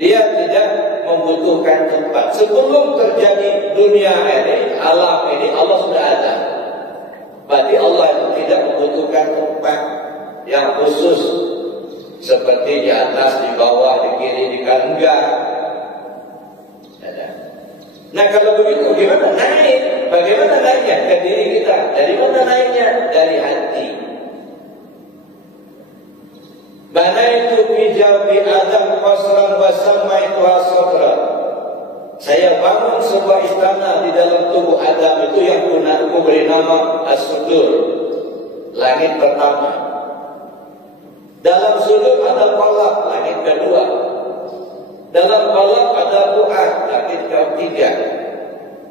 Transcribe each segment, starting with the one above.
Dia tidak membutuhkan tempat. Sebelum terjadi dunia ini, alam ini, Allah sudah ada. Berarti Allah itu tidak membutuhkan tempat yang khusus seperti di atas, di bawah, di kiri, di kanan. Enggak. Ada. Nah kalau begitu gimana naik? Bagaimana naiknya ke diri kita? Dari mana naiknya? Dari hati. Banaitu fi jawfi Adam qasran wa samaituha sadra. Saya bangun sebuah istana di dalam tubuh Adam itu yang aku beri nama As-Sudur, langit pertama. Dalam sudut ada qalab, langit kedua. Dalam qalab ada Fuad, langit ketiga.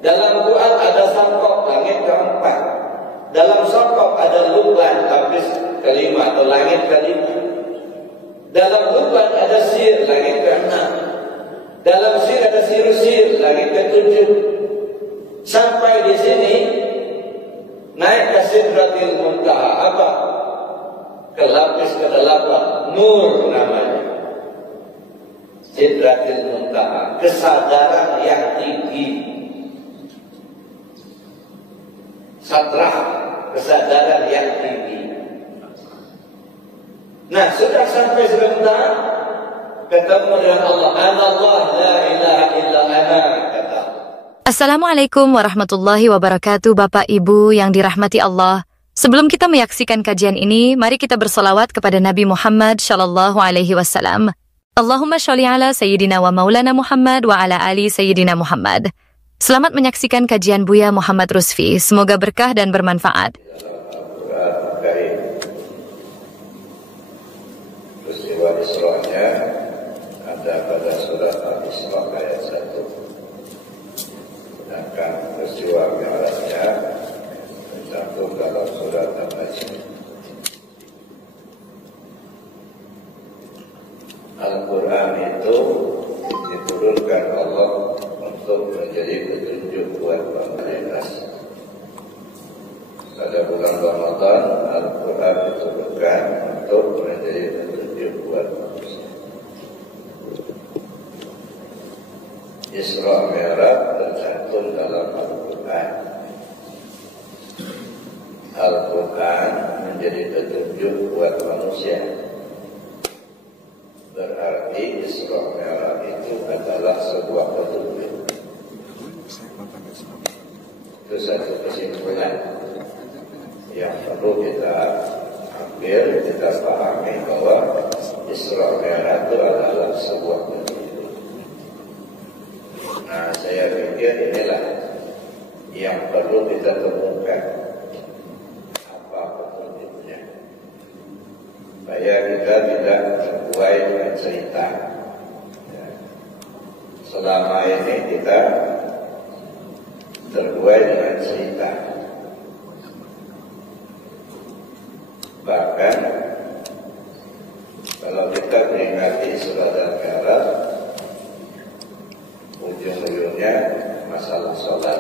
Dalam Fuad ada Saqaf, langit keempat. Dalam Saqaf ada Luban, lapis kelima atau langit kelima. Dalam Luban ada Sir, langit keenam. Dalam Sir ada Sir, langit ketujuh. Sampai di sini naik ke Sidratil Muntaha. Apa? Ke lapis ke-8, Nur namanya. Sidratil Muntaha, kesadaran yang tinggi. Satrah, kesadaran yang tinggi. Nah, sudah sampai sebentar ketemu dengan Allah. Anallah la ilaha illa ana, kata. Assalamualaikum warahmatullahi wabarakatuh, Bapak Ibu yang dirahmati Allah. Sebelum kita menyaksikan kajian ini, mari kita bersolawat kepada Nabi Muhammad sallallahu alaihi wasallam. Allahumma sholli ala sayyidina wa maulana Muhammad wa ala ali sayyidina Muhammad. Selamat menyaksikan kajian Buya Muhammad Rusfi. Semoga berkah dan bermanfaat. Peristiwa Isra-nya ada pada surat Al-Isra ayat 1. Sedangkan peristiwa Mi'rajnya tercantum dalam surat An-Najm. Al-Quran itu diturunkan Allah untuk menjadi petunjuk buat manusia. Pada bulan Ramadan, Al-Quran diturunkan untuk menjadi petunjuk buat manusia. Isra Mi'raj tercantum dalam Al-Quran. Al-Quran menjadi petunjuk buat manusia. Berarti Isra Mi'raj itu adalah sebuah petunjuk. Itu satu kesimpulan yang perlu kita ambil, kita pahami bahwa Isra Mi'raj itu adalah sebuah petunjuk. Nah, saya pikir inilah yang perlu kita temukan, apa petunjuknya, supaya kita tidak terbuai dengan cerita. Selama ini kita terbuai dengan cerita. Bahkan kalau kita peringati Isra dan Mi'raj, ujung-ujungnya masalah sholat.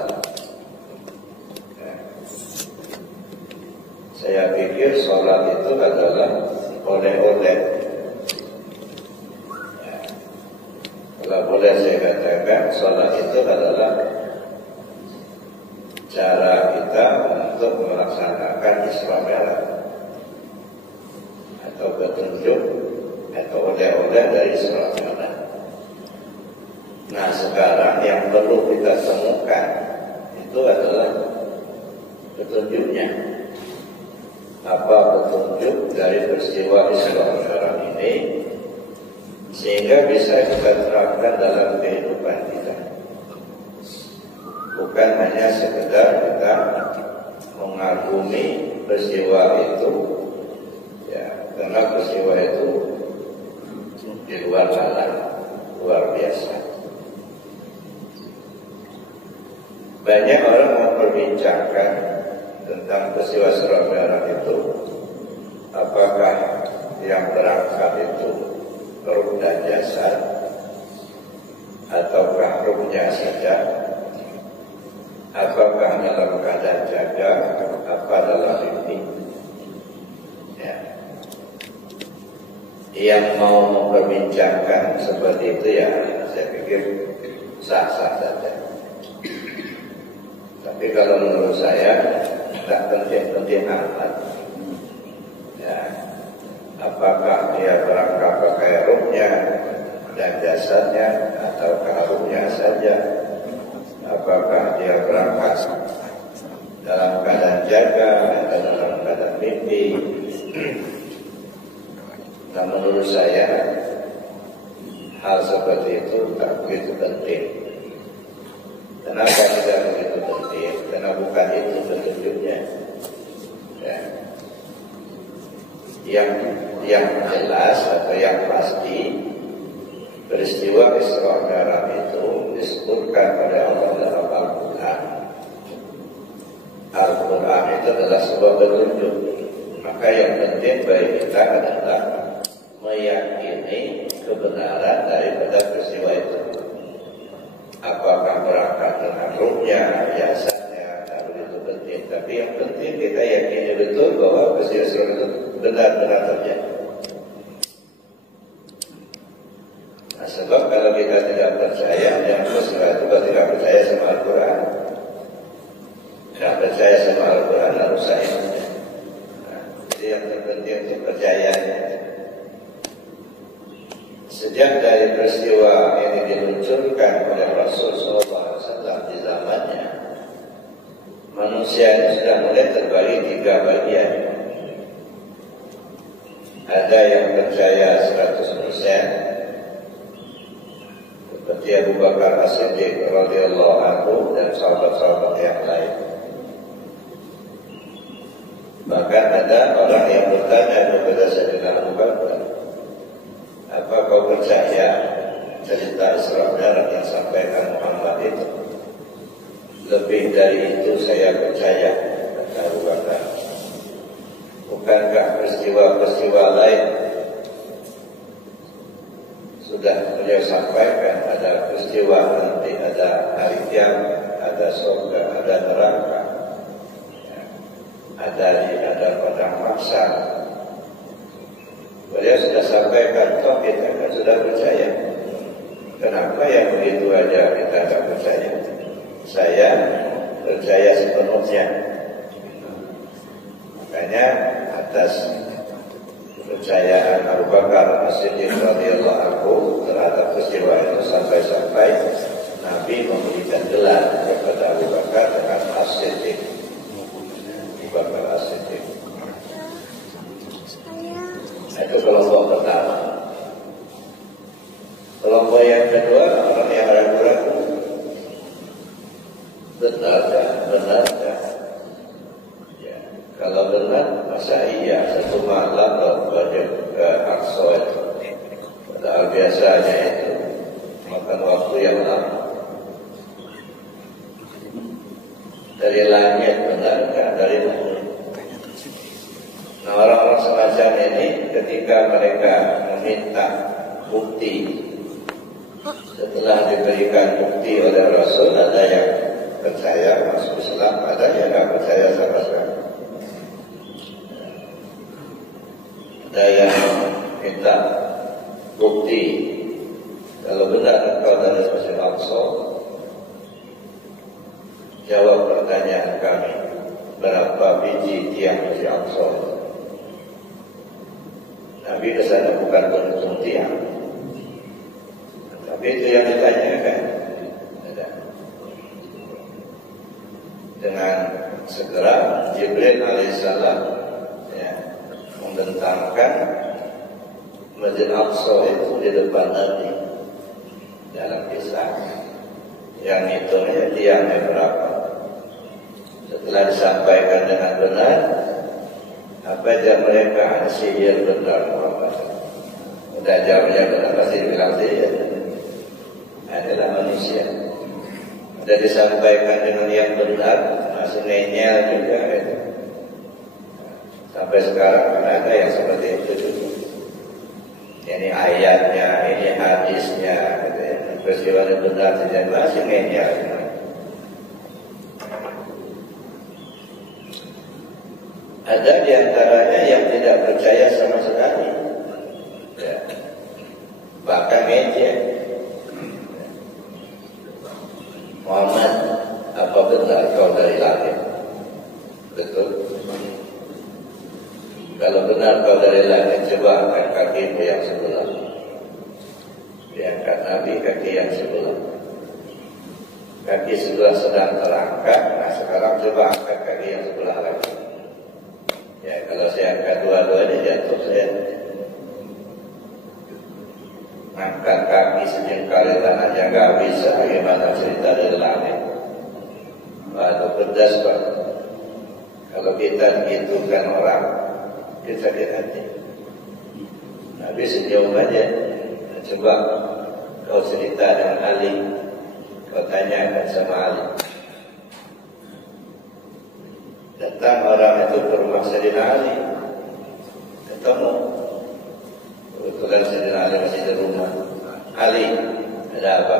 Saya pikir sholat itu adalah oleh-oleh. Kalau boleh saya katakan, sholat itu adalah cara kita untuk melaksanakan Isra Mi'raj, atau petunjuk atau oleh-oleh dari Isra Mi'raj. Nah, sekarang yang perlu kita temukan itu adalah petunjuknya. Apa petunjuk dari peristiwa Isra Mi'raj ini, sehingga bisa kita terapkan dalam kehidupan kita. Bukan hanya sekedar kita mengagumi peristiwa itu, ya, karena peristiwa itu di luar nalar, luar biasa. Banyak orang memperbincangkan tentang peristiwa Isra Mi'raj itu, apakah yang berangkat itu ruh dan jasad, ataukah ruhnya saja, apakah dalam keadaan jaga, apa dalam mimpi. Ya. yang mau memperbincangkan seperti itu ya saya pikir sah-sah saja. Tapi kalau menurut saya tidak penting-penting amat. Ya, apakah dia berangkat pakai ruhnya dan jasadnya atau ruhnya saja? Apakah dia berangkat dalam keadaan jaga atau dalam keadaan mimpi? Nah, menurut saya hal seperti itu tak begitu penting. Kenapa tidak begitu penting? Karena bukan itu petunjuknya. Ya. Yang jelas atau yang pasti peristiwa Isra Mi'raj itu disebutkan oleh Allah dalam Al-Quran. Al-Quran itu adalah sebuah petunjuk. Maka yang penting bagi kita adalah meyakini kebenaran daripada peristiwa itu. Apakah berangkat dengan ruhnya, jasadnya, itu penting. Tapi yang penting kita yakini betul bahwa peristiwa itu benar-benar terjadi. Nah, sebab kalau kita tidak percaya, yang peristiwa itu tidak percaya sama Al-Quran. Tidak percaya sama Al-Quran harus saya. Nah, jadi yang terpenting itu percayanya. Sejak dari peristiwa ini dimunculkan oleh Rasul SAW di zamannya, manusia ini sudah mulai terbagi 3 bagian. Ada yang percaya 100%, seperti Abu Bakar As-Siddiq radhiyallahu anhu dan sahabat-sahabat yang lain. Bahkan ada orang yang bertanya kepada Sayyidina Abu Bakar, apa kau percaya cerita Isra Mi'raj yang sampaikan Muhammad itu? Lebih dari itu saya percaya, kata Abu Bakar. Bukankah peristiwa-peristiwa lain sudah beliau sampaikan? Ada peristiwa nanti, ada hari kiamat, ada surga, ada neraka, ada padang mahsyar. Beliau sudah sampaikan, toh kita kan sudah percaya. Kenapa yang begitu aja kita tak percaya? Saya percaya sepenuhnya. Makanya atas kepercayaan Abu Bakar As-Siddiq radhiyallahu anhu terhadap peristiwa itu sampai-sampai Nabi memberikan gelar kepada Abu Bakar dengan As-Siddiq. Abu Bakar As-Siddiq. Itu kelompok pertama. Kelompok yang kedua, orang yang ragu-ragu. Benarkah? Ya, kalau benar, masa iya satu malam berbaca ke Aqsa itu? Padahal biasanya itu makan waktu yang lama. Dari langit benarkah? Dari bumi? Nah, orang-orang semacam ini ketika mereka meminta bukti, setelah diberikan bukti oleh Rasul, ada yang percaya masuk Islam, ada yang tidak percaya sama sekali. Ada yang minta bukti, kalau benar engkau dari Masjid Al-Aqsa, jawab pertanyaan kami, berapa biji tiang Masjid Al-Aqsa? Nabi kesana bukan penutup tiang, tapi itu yang ditanyakan. Dengan segera Jibril alaihissalam membentangkan Masjid Al-Aqsa itu di depan Nabi dalam kisah yang hitungnya tiangnya berapa. Setelah disampaikan dengan benar, apa aja mereka sihir benar Muhammad. Udah jawabnya benar pasti bilang sihir. Adalah manusia. Sudah disampaikan dengan yang benar, masih ngenyel juga itu. Sampai sekarang ada yang seperti itu juga. Ini ayatnya, ini hadisnya, gitu ya. Peristiwa yang benar saja masih ngenyel. Ada di antaranya yang tidak percaya sama sekali. Ya. Bahkan meja. Muhammad, apa benar kau dari langit? Betul. Kalau benar kau dari langit, coba angkat kakimu yang sebelah. Diangkat Nabi kaki yang sebelah. Kaki sebelah sedang terangkat. Nah sekarang coba angkat kaki yang sebelah lagi. Ya kalau saya angkat dua-duanya jatuh saya. Angkat kaki sejengkal di tanah aja gak bisa. Bagaimana cerita dari langit? Waduh pedas Pak. Kalau kita gitukan orang, kita sakit hati. Nabi sejauh aja. Coba kau cerita dengan Ali, kau tanyakan sama Ali. Datang orang itu ke rumah Sayyidina Ali, ketemu. Kebetulan Sayyidina Ali masih di rumah. Ali, ada apa?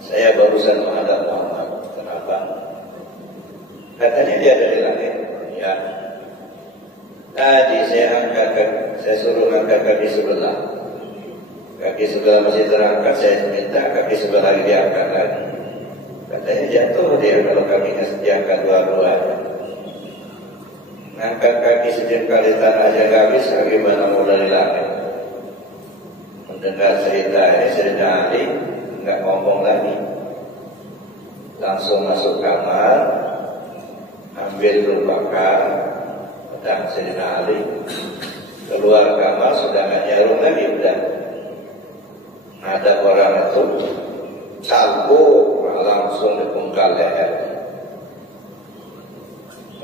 Saya barusan menghadap Muhammad. Kenapa? Katanya dia dari langit. Ya. Tadi saya suruh angkat kaki sebelah. Kaki sebelah masih terangkat, saya minta kaki sebelah lagi diangkat lagi. Katanya jatuh dia kalau kakinya diangkat dua-duanya. Angkat kaki sejengkal di tanah aja gak bisa, bagaimana mau dari langit? Mendengar cerita ini, Sayyidina Ali nggak ngomong lagi. Langsung masuk kamar, ambil berbakar, pedang Sayyidina Ali. Keluar kamar, sudah nggak nyarung lagi, udah. Ada orang itu cabut langsung dipenggal leher.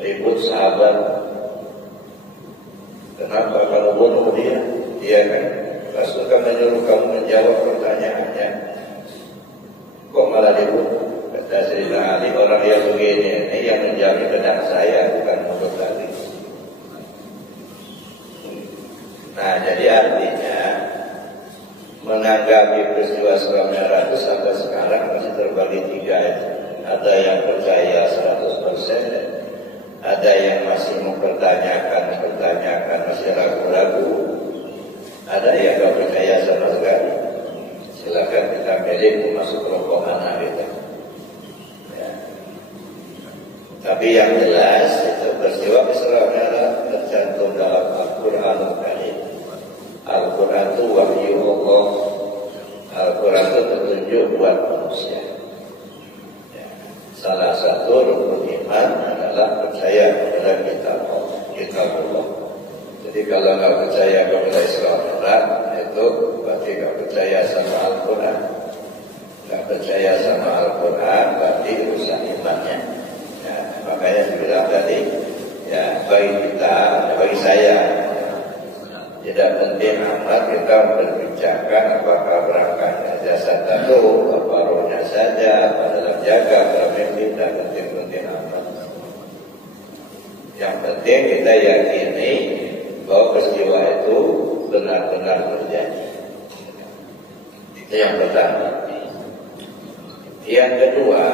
Ribut sahabat. Kenapa kamu bunuh dia? Dia kan Rasulullah menyuruh kamu menjawab pertanyaannya. Kok malah dibunuh? Kata Sayyidina Ali, orang yang begini ini yang menjaga pedang saya, bukan mulut lagi. Nah, jadi artinya menanggapi peristiwa Isra Mi'raj itu sampai sekarang masih terbagi tiga. Ada yang percaya 100%, ada yang masih mempertanyakan, masih ragu-ragu, ada yang gak percaya sama sekali. Silakan kita pilih masuk kelompok mana gitu. Ya. Tapi yang jelas itu peristiwa Isra Mi'raj tercantum dalam Al-Quranul Karim. Al-Quran itu wahyu Allah. Al-Quran itu petunjuk buat manusia. Ya. Salah satu rukun iman adalah percaya kepada kitab Allah. Jadi kalau nggak percaya kepada Isra Mi'raj, itu berarti nggak percaya sama Al-Quran. Nggak percaya sama Al-Quran berarti rusak imannya. Ya, makanya dibilang tadi, ya bagi saya tidak penting amat kita berbincangkan apakah berangkatnya jasad dulu, apa rohnya saja, apa dalam jaga, dalam mimpi, tidak penting-penting amat. Yang penting kita yakini bahwa peristiwa itu benar-benar terjadi. Itu yang pertama. Yang kedua,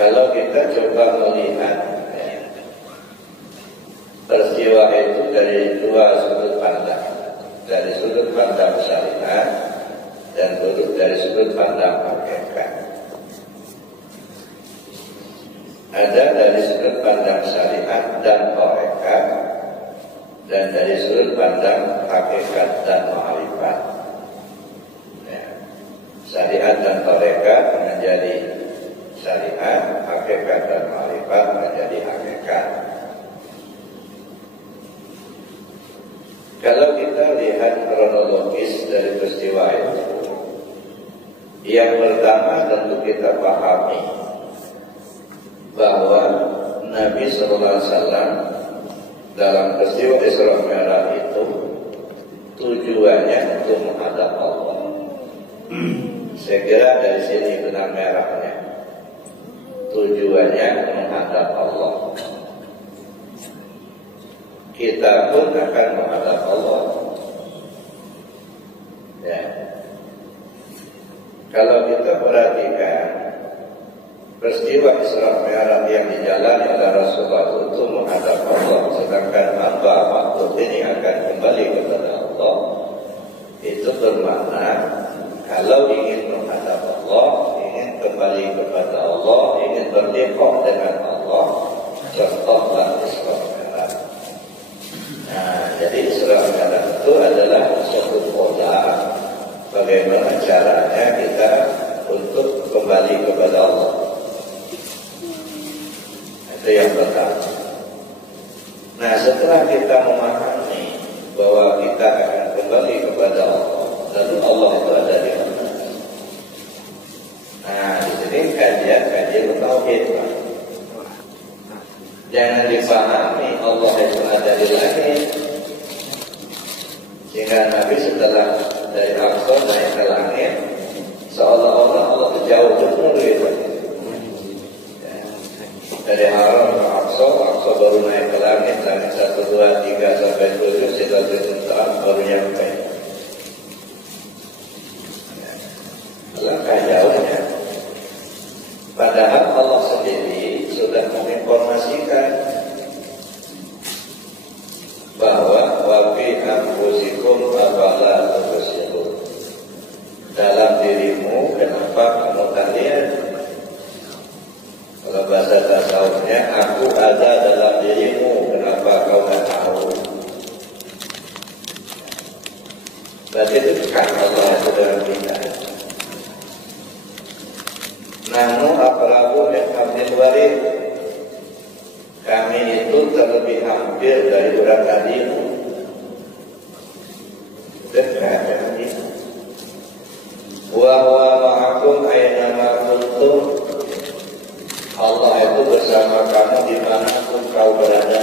kalau kita coba melihat peristiwa itu dari dua sudut pandang, dari sudut pandang syariat dan dari sudut pandang hakikat. Ada dari sudut pandang syariat dan hakikat, dan dari sudut pandang hakikat dan ma'rifat. Ya. Syariat dan hakikat menjadi syariat, hakikat dan ma'rifat menjadi hakikat. Kalau kita lihat kronologis dari peristiwa itu, yang pertama tentu kita pahami bahwa Nabi SAW dalam peristiwa Isra Mi'raj itu tujuannya untuk menghadap Allah. Saya kira dari sini benang merahnya. Tujuannya menghadap Allah. Kita pun akan menghadap Allah. Ya. Kalau kita perhatikan peristiwa Isra Mi'raj yang dijalani oleh Rasulullah untuk menghadap Allah, sedangkan hamba makhluk ini akan kembali kepada Allah. Allah, itu bermakna kalau ingin menghadap Allah, ingin kembali kepada Allah, ingin berdekat dengan Allah, contohlah Isra Mi'raj. Nah, jadi Isra Mi'raj itu adalah suatu pola bagaimana caranya kita untuk kembali kepada Allah. Itu yang pertama. Nah, setelah kita memahami bahwa kita akan kembali kepada Allah, lalu Allah itu ada di mana? Nah, di sini kajian tauhid. Jangan dipahami Allah itu ada di langit, sehingga Nabi setelah dari Aqsa naik ke langit, seolah-olah Allah jauh betul gitu. Dari Haram ke Aqsa baru naik ke langit 1, 2, 3 sampai 7 Sidratul Muntaha baru nyampe. Langkah jauhnya. Padahal Allah sendiri sudah menginformasikan bahwa wa fi anfusikum afala tubsirun. Dalam dirimu kenapa kamu tak lihat? Kalau bahasa tasawufnya, aku ada dalam dirimu, kenapa kau tak tahu? Berarti itu bukan Allah itu dalam kita. Namun aqrabu min hablil warid, kami itu terlebih hampir dari urat nadimu, dekat dengan itu. Wa huwa ma'akum aina ma kuntum, Allah itu bersama kamu dimanapun kau berada.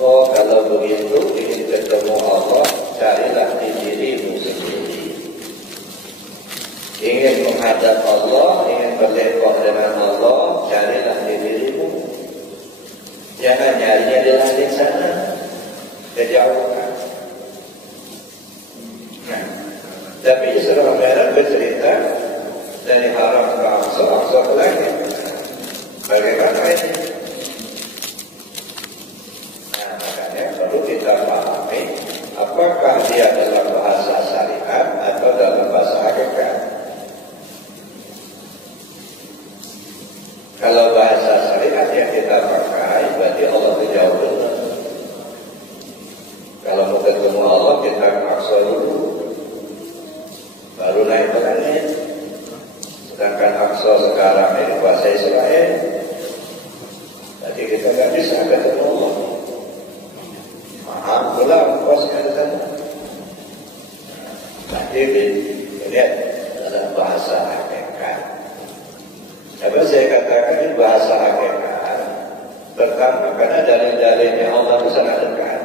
Oh, kalau begitu ingin ketemu Allah, carilah di dirimu sendiri. Ingin menghadap Allah, ingin berdekat dengan Allah, carilah di dirimu. Jangan nyarinya di langit sana, kejauhan. Nah, tapi Isra Mi'raj bercerita dari Haram ke Aqsa, Aqsa ke langit. Bagaimana ini? Nah, makanya perlu kita pahami apakah dia dalam bahasa syariat atau dalam bahasa hakikat. Kalau bahasa syariat yang kita pakai, berarti Allah itu jauh benar. Kalau mau ketemu Allah, kita ke Aqsa dulu, baru naik ke langit. Sedangkan Aqsa sekarang ini bahasa Israel, jadi kita tidak bisa ketemu Allah. Maaf, pulang kosnya di sana. Nanti dilihat dalam bahasa hakikat. Apa saya katakan ini bahasa hakikat. Pertama, karena dalil-dalilnya Allah itu sangat dekat.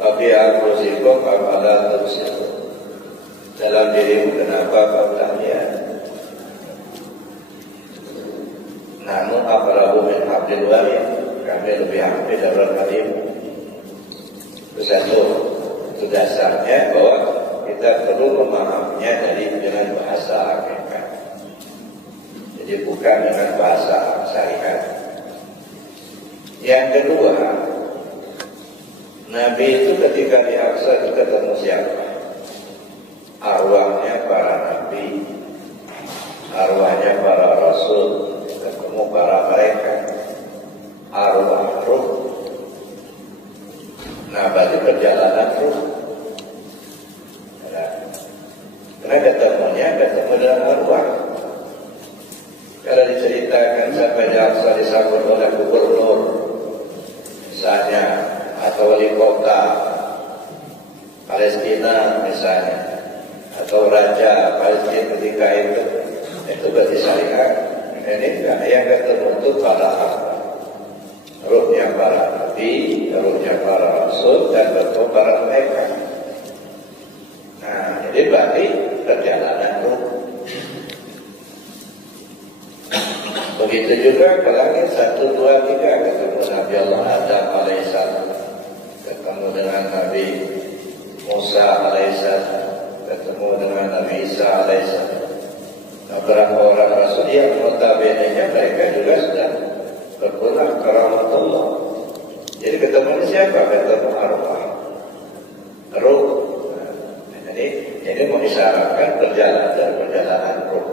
Tapi aku sikum apabila tubsirun. Dalam dirimu kenapa kau tak lihat? Namun aqrabu min hablil warid, kami lebih hampir dari dirimu. Itu satu. Itu dasarnya bahwa kita perlu memahaminya dengan bahasa hakikat. Jadi bukan dengan bahasa syariat. Yang kedua, Nabi itu ketika di Aqsa itu ketemu siapa? Arwahnya para nabi, arwahnya para rasul, ketemu para malaikat, arwah ruh. Nah, berarti perjalanan ruh. Karena ketemu dalam arwah. Kalau diceritakan sampai di Aqsa disambut oleh gubernur, misalnya, atau wali kota Palestina misalnya, atau raja Palestina ketika itu berarti syariat. Ini enggak, yang ketemu itu para ruhnya para nabi, ruhnya para rasul, dan bertemu para malaikat. Nah, ini berarti perjalanan ruh. Begitu juga ke langit 1, 2, 3 ketemu Nabi Allah Adam alaihissalam, ketemu dengan Nabi Musa alaihissalam, ketemu dengan Nabi Isa alaihissalam. Nah, berapa orang rasul yang notabene-nya mereka juga sudah berpulang ke rahmatullah. Jadi ketemu siapa? Ketemu arwah. ini mengisyaratkan perjalanan ruh.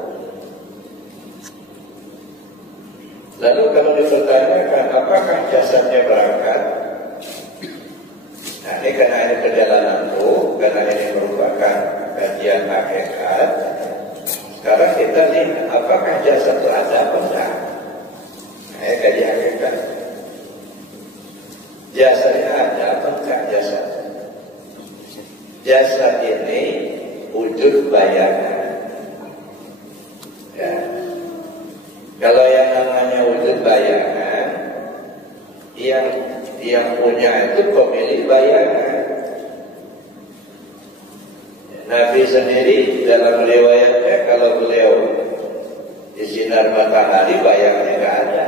Lalu kalau dipertanyakan apakah jasadnya berangkat? Nah, ini karena ini perjalanan ruh, karena ini merupakan kajian hakikat. Sekarang kita lihat apakah jasad itu ada apa enggak? Nah, kajian hakikat. Jasadnya ada apa enggak jasad? Jasad ini wujud bayangan. Ya. Kalau yang namanya wujud bayangan, yang punya itu pemilik bayangan. Nabi sendiri dalam riwayatnya kalau beliau di sinar matahari bayangannya nggak ada.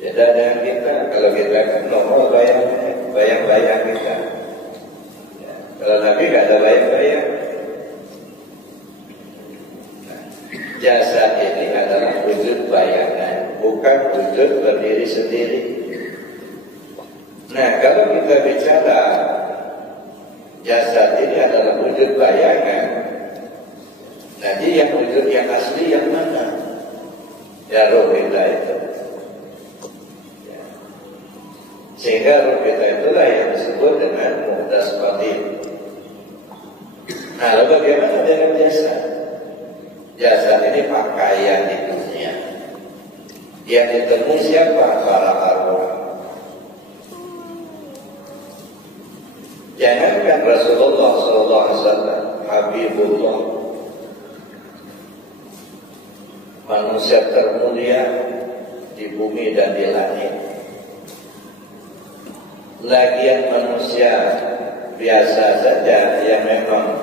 Beda dengan kita, kalau kita kan nongol bayang-bayang kita. Ya, kalau Nabi nggak ada bayang-bayang. Jasad ini adalah wujud bayangan, bukan wujud berdiri sendiri. Nah, kalau kita bicara jasad ini adalah wujud bayangan, nanti yang wujud yang asli yang mana? Ya roh kita itu. Ya. Sehingga roh kita itulah yang disebut dengan muhdas batin. Nah, lalu bagaimana dengan jasad? Jasad ini pakaian di dunia. Yang ditemui siapa? Para arwah. Jangankan Rasulullah SAW, Habibullah, manusia termulia di bumi dan di langit. Lagian manusia biasa saja yang memang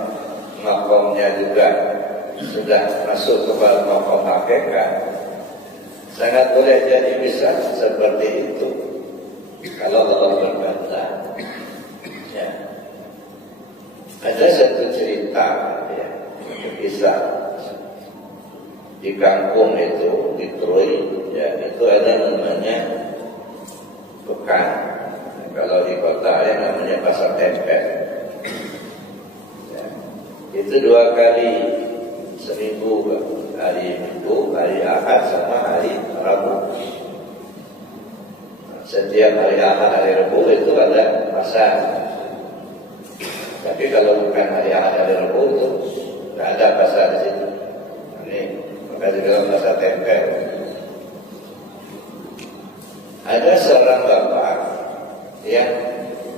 makomnya juga sudah masuk ke makom hakikat, sangat boleh jadi bisa seperti itu kalau Allah berkehendak. Ya. Ada satu cerita, ya, kisah di kampung itu di Troy, ya, itu ada namanya pekan. Kalau di kota ya namanya pasar tempel. Ya. Itu 2 kali seminggu, hari Minggu, hari Ahad sama hari Rabu. Setiap hari Ahad, hari Rabu itu ada pasar. Tapi kalau bukan hari Ahad, hari Rabu itu tidak ada pasar di situ. Ini maka dibilang pasar tempel. Ada seorang bapak yang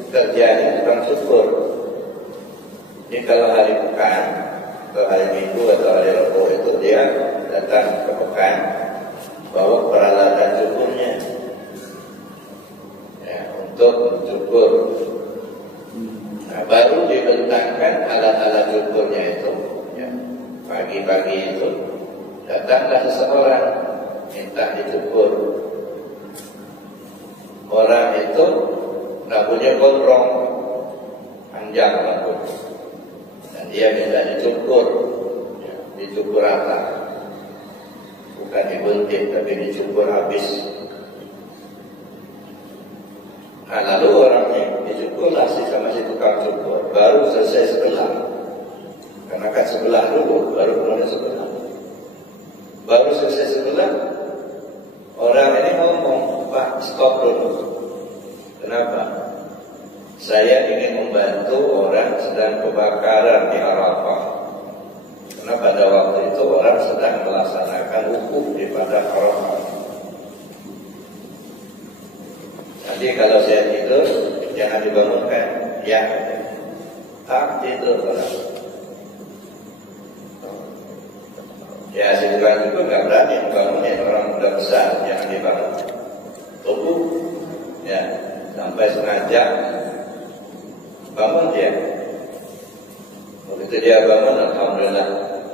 kerjanya tukang cukur. Ini kalau hari pekan atau hari Minggu atau hari Rabu itu dia datang ke pekan bawa peralatan cukurnya, ya, untuk mencukur. Nah, baru dibentangkan alat-alat cukurnya itu, ya, pagi-pagi itu datanglah seseorang minta dicukur. Orang itu rambutnya gondrong, panjang rambut. Dia minta dicukur, ya, dicukur rata, bukan dibunting tapi dicukur habis. Nah, lalu orangnya dicukurlah sama si tukang cukur, baru selesai sebelah, karena kan sebelah dulu, baru kemudian sebelah. Baru selesai sebelah, orang ini ngomong, Pak, stop dulu. Kenapa? Saya ingin membantu orang sedang kebakaran di Arafah. Karena pada waktu itu orang sedang melaksanakan wukuf di padang Arafah. Nanti kalau saya tidur, jangan dibangunkan. Ya, tak tidur orang. Ya, si tukang itu nggak berani membangunin orang udah besar, jangan dibangun. Tunggu, ya, sampai setengah jam. Bangun dia. Begitu dia bangun, alhamdulillah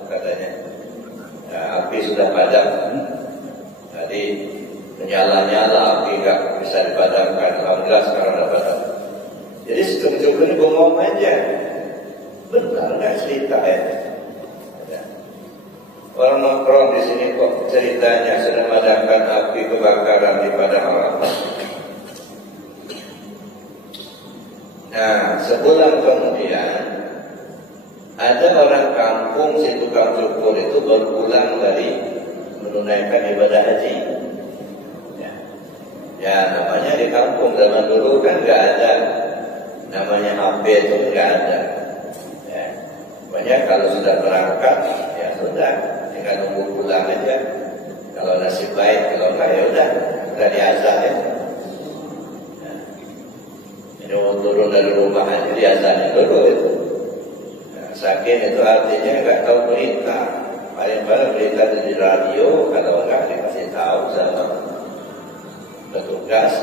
katanya, ya, api sudah padam. Tadi menyala-nyala api nggak bisa dipadamkan. Alhamdulillah sekarang sudah padam. Jadi secukup ini bengong aja. Benar nggak cerita ya? Orang nongkrong di sini kok ceritanya sudah memadamkan api kebakaran di padang Arafah. Nah, sebulan kemudian Ada orang kampung si tukang cukur itu baru pulang dari menunaikan ibadah haji. Ya namanya di kampung zaman dulu kan nggak ada namanya HP itu nggak ada. Ya, pokoknya kalau sudah berangkat ya sudah tinggal nunggu pulang aja. Kalau nasib baik, kalau enggak ya udah diazan ya. Ini mau turun dari rumah aja diazanin dulu itu. Saking itu artinya nggak tahu berita. Paling-paling berita di radio, kalau enggak dikasih tahu sama petugas.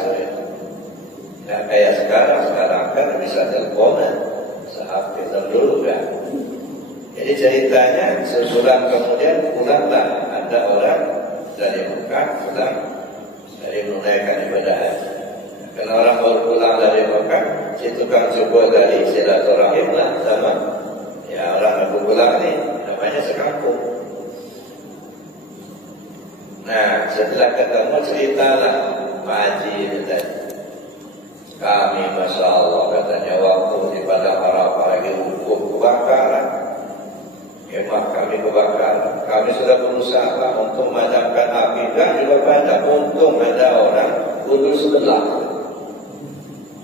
Nah kayak sekarang kan bisa teleponan, saat kita dulu kan. Jadi ceritanya sebulan kemudian pulanglah ada orang dari Mekah pulang dari menunaikan ibadah haji. Karena orang baru pulang dari Mekah, si tukang cukur tadi silaturahim lah sama ya orang baru pulang nih, namanya sekampung. Nah setelah ketemu ceritalah Pak Haji itu tadi. Kami Masya Allah katanya waktu di padang Arafah lagi hukum kebakaran. Kemah kami kebakaran. Kami sudah berusaha untuk memadamkan api dan juga pada untung ada orang kudu sebelah.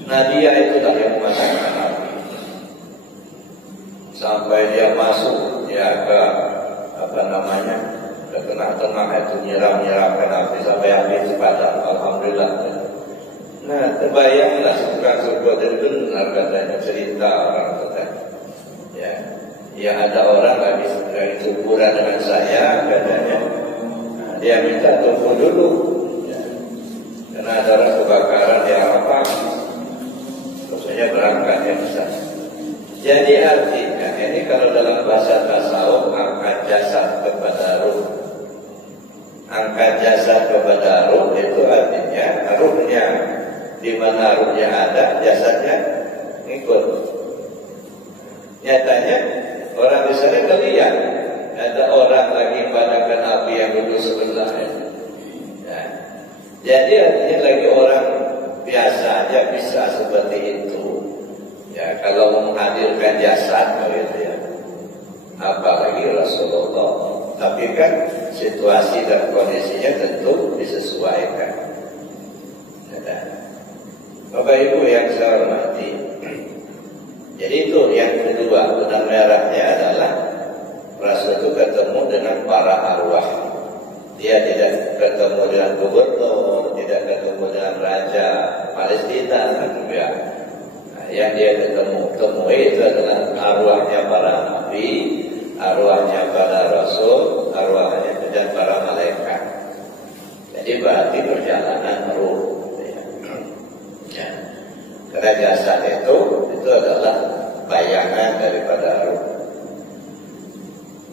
Nah dia itulah yang memadamkan api. Sampai dia masuk ya ke apa namanya ke tengah-tengah itu nyiram-nyiramkan api sampai api padam. Alhamdulillah. Nah terbayanglah tukang cukur itu benar katanya cerita orang katanya. Ya. Ya ada orang lagi cukuran dengan saya katanya, nah, dia minta tunggu dulu ya. Karena ada orang kebakaran di Arafah, maksudnya berangkat yang besar. Jadi artinya ini kalau dalam bahasa tasawuf angkat jasad kepada ruh. Angkat jasad kepada ruh itu artinya ruhnya di mana ruhnya ada, jasadnya ngikut. Nyatanya orang di sana melihat ada orang lagi padamkan api yang duduk sebelah. Ya. Jadi artinya lagi orang biasa aja bisa seperti itu. Ya kalau menghadirkan jasad begitu ya. Apalagi Rasulullah. Tapi kan situasi dan kondisinya tentu disesuaikan. Ya. Bapak Ibu yang saya hormati. Jadi itu yang kedua, benang merahnya adalah Rasul itu ketemu dengan para arwah. Dia tidak ketemu dengan gubernur, tidak ketemu dengan raja Palestina juga. Nah, yang dia temui itu adalah arwahnya para nabi, arwahnya para rasul, arwahnya dan para malaikat. Jadi berarti perjalanan ruh. Ya. Karena jasad itu adalah bayangan daripada ruh.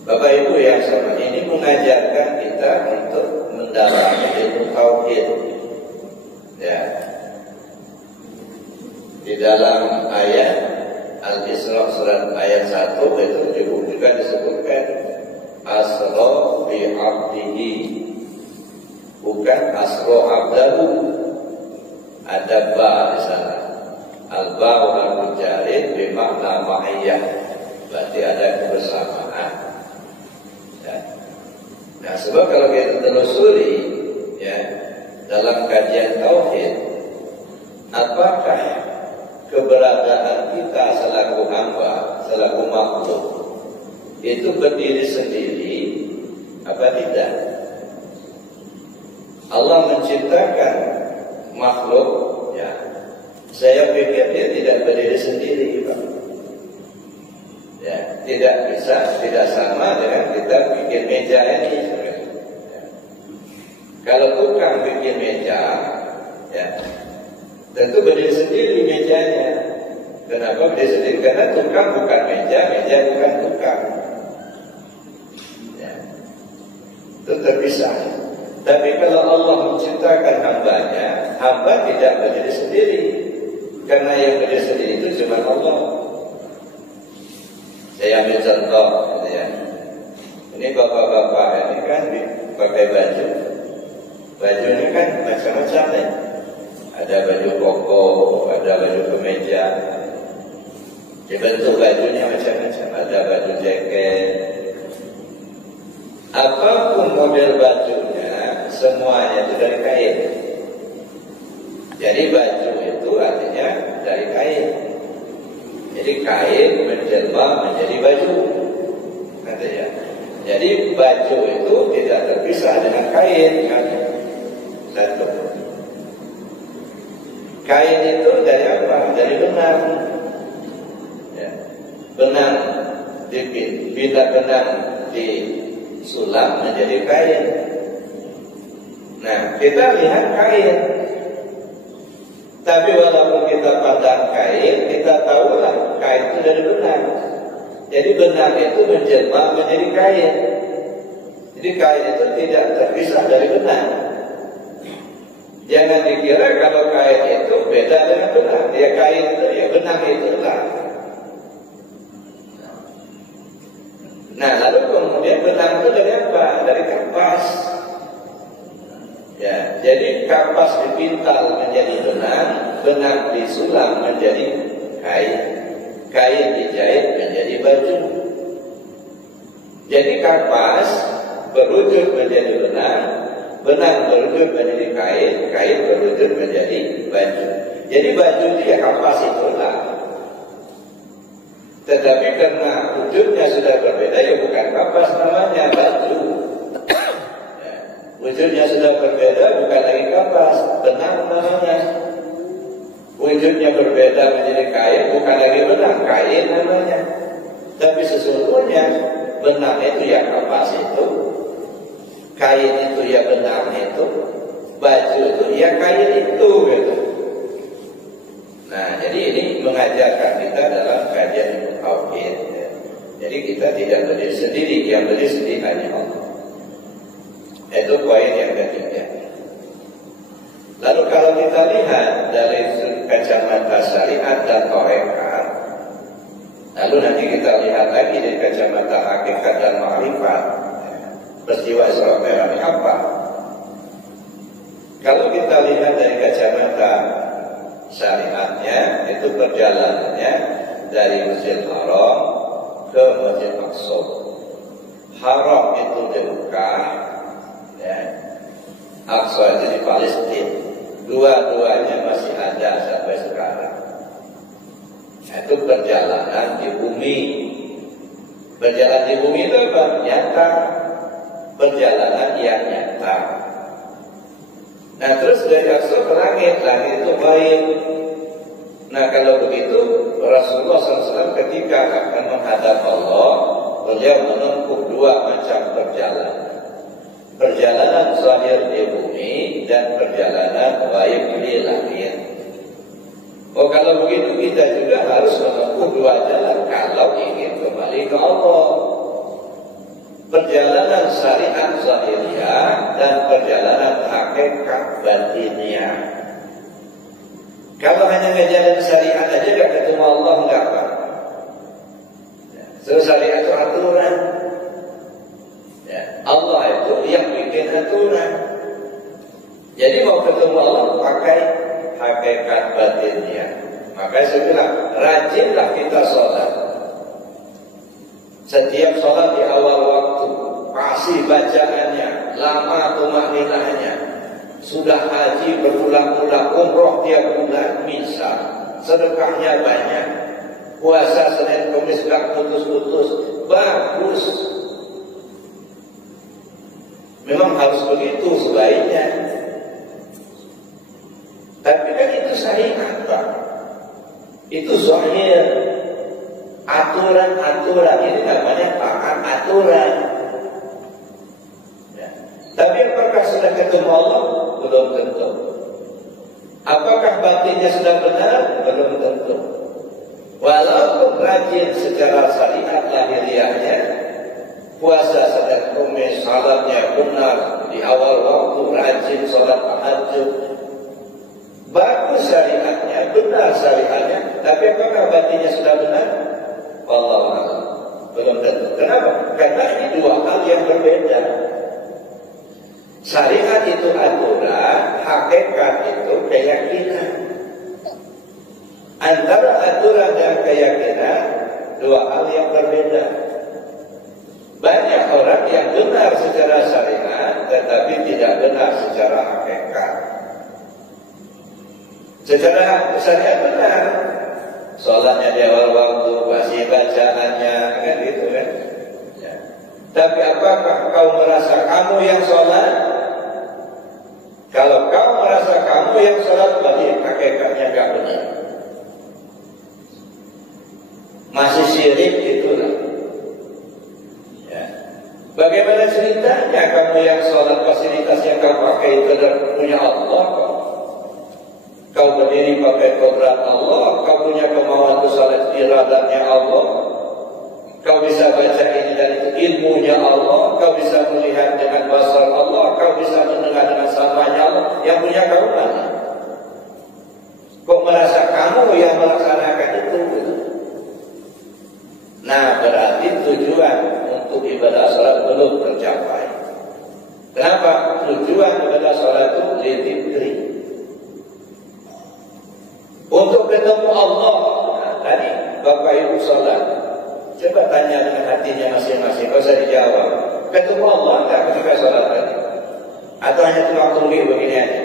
Bapak Ibu yang sama ini mengajarkan kita untuk mendalami ilmu tauhid. Ya. Di dalam ayat Al-Isra surat ayat 1 itu juga disebutkan asra bi abdihi, bukan asra abdahu. Ada ba di sana. Al-ba'u al-mujarid bermakna ma'iyah, berarti ada kebersamaan ya. Nah sebab kalau kita telusuri ya, dalam kajian tauhid, apakah keberadaan kita selaku hamba, selaku makhluk itu berdiri sendiri apa tidak? Allah menciptakan makhluk ya, saya pikir dia tidak berdiri sendiri, Pak. Ya, tidak bisa, tidak sama dengan kita bikin meja ini. Ya. Kalau tukang bikin meja, ya, tentu berdiri sendiri mejanya. Kenapa berdiri sendiri? Karena tukang bukan meja, meja bukan tukang. Ya. Itu terpisah. Tapi kalau Allah menciptakan hambanya, hamba tidak berdiri sendiri. Karena yang berdiri sendiri itu cuma Allah. Saya ambil contoh gitu ya. Ini bapak-bapak ini kan pakai baju. Bajunya kan macam-macam ya. Ada baju koko, ada baju kemeja. Dibentuk bajunya macam-macam. Ada baju apapun model bajunya, semuanya itu dari kain. Jadi baju itu artinya dari kain. Jadi kain menjelma menjadi baju, katanya. Jadi baju itu tidak terpisah dengan kain, kan? Satu. Kain itu dari apa? Dari benang. Ya. Benang bila benang disulam menjadi kain. Nah, kita lihat kain. Tapi walaupun kita pandang kain, kita tahulah kain itu dari benang. Jadi benang itu menjelma menjadi kain. Jadi kain itu tidak terpisah dari benang. Jangan dikira kalau kain itu beda dengan benang. Ya kain itu, ya benang itulah. Nah, lalu kemudian benang itu dari apa? Dari kapas. Ya, jadi kapas dipintal menjadi benang, benang disulam menjadi kain, kain dijahit menjadi baju. Jadi kapas berwujud menjadi benang, benang berwujud menjadi kain, kain berwujud menjadi baju. Jadi baju itu ya kapas itulah. Tetapi karena wujudnya sudah berbeda, ya bukan kapas namanya, baju. Wujudnya sudah berbeda, bukan lagi kapas, benang namanya. Wujudnya berbeda menjadi kain, bukan lagi benang, kain namanya. Tapi sesungguhnya benang itu ya kapas itu, kain itu ya benang itu, baju itu ya kain itu, gitu. Nah, jadi ini mengajarkan kita dalam kajian tauhid. Jadi kita tidak berdiri sendiri, yang berdiri sendiri hanya Allah. Itu poin yang ketiga. Lalu kalau kita lihat dari kacamata syariat dan tarekat, lalu nanti kita lihat lagi dari kacamata hakikat dan ma'rifat, peristiwa Isra Mi'raj apa? Kalau kita lihat dari kacamata syariatnya, itu perjalanannya dari Masjid Haram ke Masjid Aqsa. Haram itu di Mekah, ya. Aqsa itu di Palestina. Dua-duanya masih ada sampai sekarang. Itu perjalanan di bumi. Perjalanan di bumi itu apa? Nyata. Perjalanan yang nyata. Nah, terus dari Aqsa ke langit, langit itu baik. Nah, kalau begitu Rasulullah SAW ketika akan menghadap Allah, beliau menempuh dua macam perjalanan. Perjalanan zahir di bumi dan perjalanan gaib di langit. Oh, kalau begitu kita juga harus menempuh dua jalan kalau ingin kembali ke Allah. Perjalanan syariat zahiriyah dan perjalanan hakikat batiniyah. Kalau hanya ngejalan syariat aja gak ketemu Allah, enggak apa. So, syariat itu aturan. Ya, Allah itu yang bikin aturan. Jadi mau ketemu Allah pakai hakikat batiniyah. Makanya saya bilang, rajinlah kita sholat. Setiap sholat di awal waktu, pasti bacaannya, lama tumakninahnya. Sudah haji berulang-ulang, umroh tiap bulan, misal. Sedekahnya banyak. Puasa Senin Kamis gak putus-putus. Bagus. Memang harus begitu sebaiknya. Tapi kan itu syariat, Pak. Itu zahir. Aturan-aturan ini namanya taat aturan. Ya. Tapi apakah sudah ketemu Allah? Belum tentu. Apakah batinnya sudah benar? Belum tentu. Walaupun rajin secara syariat lahiriahnya, puasa Senin Kamis, salatnya benar di awal waktu, rajin salat tahajud, bagus syariatnya, benar syariatnya, tapi apakah batinnya sudah benar? Allah belum tentu. Kenapa? Karena ini dua hal yang berbeda. Syariat itu aturan, hakikat itu keyakinan. Antara aturan dan keyakinan dua hal yang berbeda. Banyak orang orang yang benar secara syariat tetapi tidak benar secara hakikat. Secara syariat benar, sholatnya di awal waktu, masih bacaannya, kan gitu kan. Ya. Tapi apakah kau merasa kamu yang sholat? Kalau kau merasa kamu yang sholat, berarti hakikatnya gak benar. Masih syirik itulah. Ya. Bagaimana ceritanya kamu yang sholat, fasilitas yang kau pakai itu punya Allah kok? Kau berdiri pakai kodrat Allah, kau punya kemauan untuk sholat iradatnya Allah, kau bisa baca ini dan itu ilmunya Allah, kau bisa melihat dengan basar Allah, kau bisa mendengar dengan samanya Allah, yang punya kau mana? Kok merasa kamu yang melaksanakan itu? Nah, berarti tujuan untuk ibadah sholat belum tercapai. Kenapa? Tujuan ibadah sholat itu lidikri, untuk ketemu Allah. Nah, tadi Bapak Ibu sholat, coba tanya dengan hatinya masing-masing, kalau saya dijawab, ketemu Allah enggak ketika sholat tadi? Atau hanya tunggu-tunggu begini aja?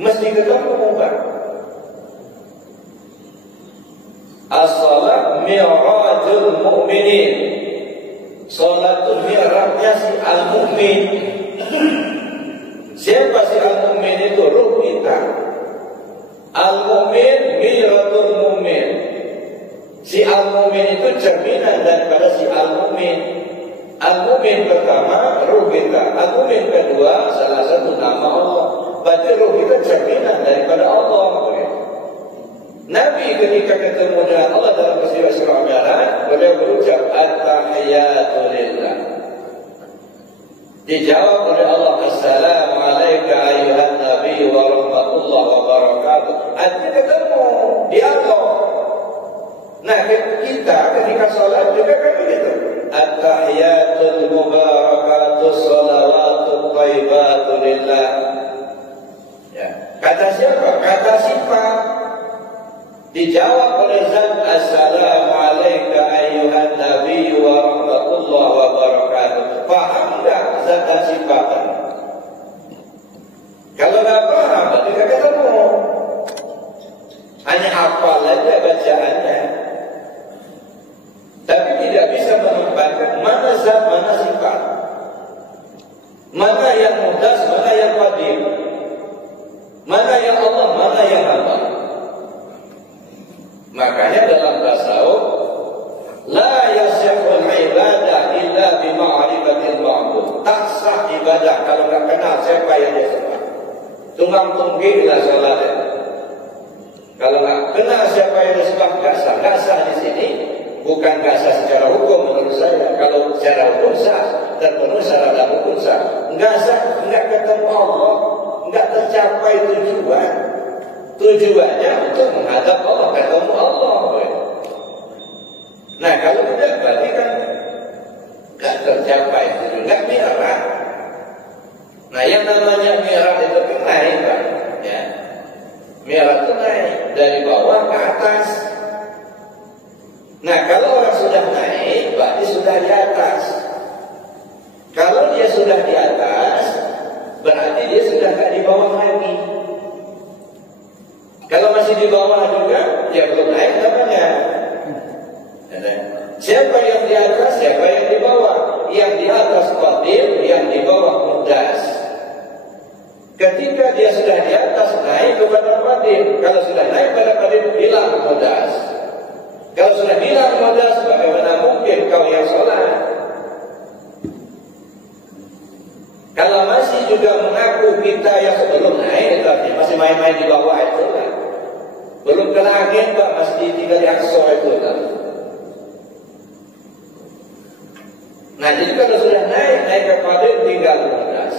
Mesti ketemu enggak? As-salat mi'rajul mu'minin. Sholat itu mi'rajnya si al-mu'min. Siapa si al-mu'min itu? Ruh kita. Al-mu'min mi'rajul mu'min. Si al-mu'min itu cerminan daripada si al-mu'min. Al-mu'min pertama ruh kita, al-mu'min kedua salah satu nama Allah. Berarti ruh kita cerminan daripada Allah. Nabi ketika ketemu dengan Allah dalam peristiwa Isra Mi'raj, beliau berucap at-tahiyatu lillah. Dijawab oleh Allah, assalamu alayka ayuhan nabi wa rahmatullah wa barakatuh. Artinya ketemu, dialog. Nah, kita ketika sholat juga kan begitu. At-tahiyatul mubarakatus salawatut thayyibatu lillah. Ya. Kata siapa? Kata sifat. Dijawab oleh Zat, assalamu alayka ayyuhan nabi wa rahmatullah wa barakatuh. Faham tak zat dan sifat? Kalau tak paham, berarti tak ketemu. Hanya hafal saja bacaannya, tapi tidak bisa menempatkan mana zat, mana sifat, mana yang mudas, mana yang qadim, mana yang Allah, mana yang hamba. Makanya dalam tasawuf, la yasihul ibadah illa bima'rifatil ma'bud. Tak sah ibadah kalau tak kenal siapa yang dia sembah. Tunggang-tunggilah salatnya. Kalau tak kenal siapa yang dia sembah, tak sah. Tak sah di sini bukan tak sah secara hukum menurut saya. Kalau secara hukum sah, terpenuhi syarat dalam hukum sah. Enggak sah, enggak ketemu Allah, enggak tercapai tujuan. Tujuannya untuk menghadap Allah, ketemu Allah. Nah, kalau tidak berarti kan tidak tercapai tujuan, tidak mi'raj. Nah, yang namanya mi'raj itu kan naik, Pak. Ya. Mi'raj itu naik dari bawah ke atas. Nah, kalau orang sudah naik, berarti sudah di atas. Kalau dia sudah di atas, berarti dia sudah tidak di bawah lagi. Kalau masih di bawah juga, ya belum naik namanya. Siapa yang di atas, siapa yang di bawah? Yang di atas qadim, yang di bawah mudas. Ketika dia sudah di atas, naik kepada qadim. Kalau sudah naik pada qadim, hilang mudas. Kalau sudah hilang mudas, bagaimana mungkin kau yang sholat? Kalau masih juga mengaku kita yang sebelum naik, itu masih main-main di bawah itu kan. Belum ke langit, Pak, masih tinggal di Aqsa itu kan. Nah, jadi kalau sudah naik ke qadim, tinggal mudas.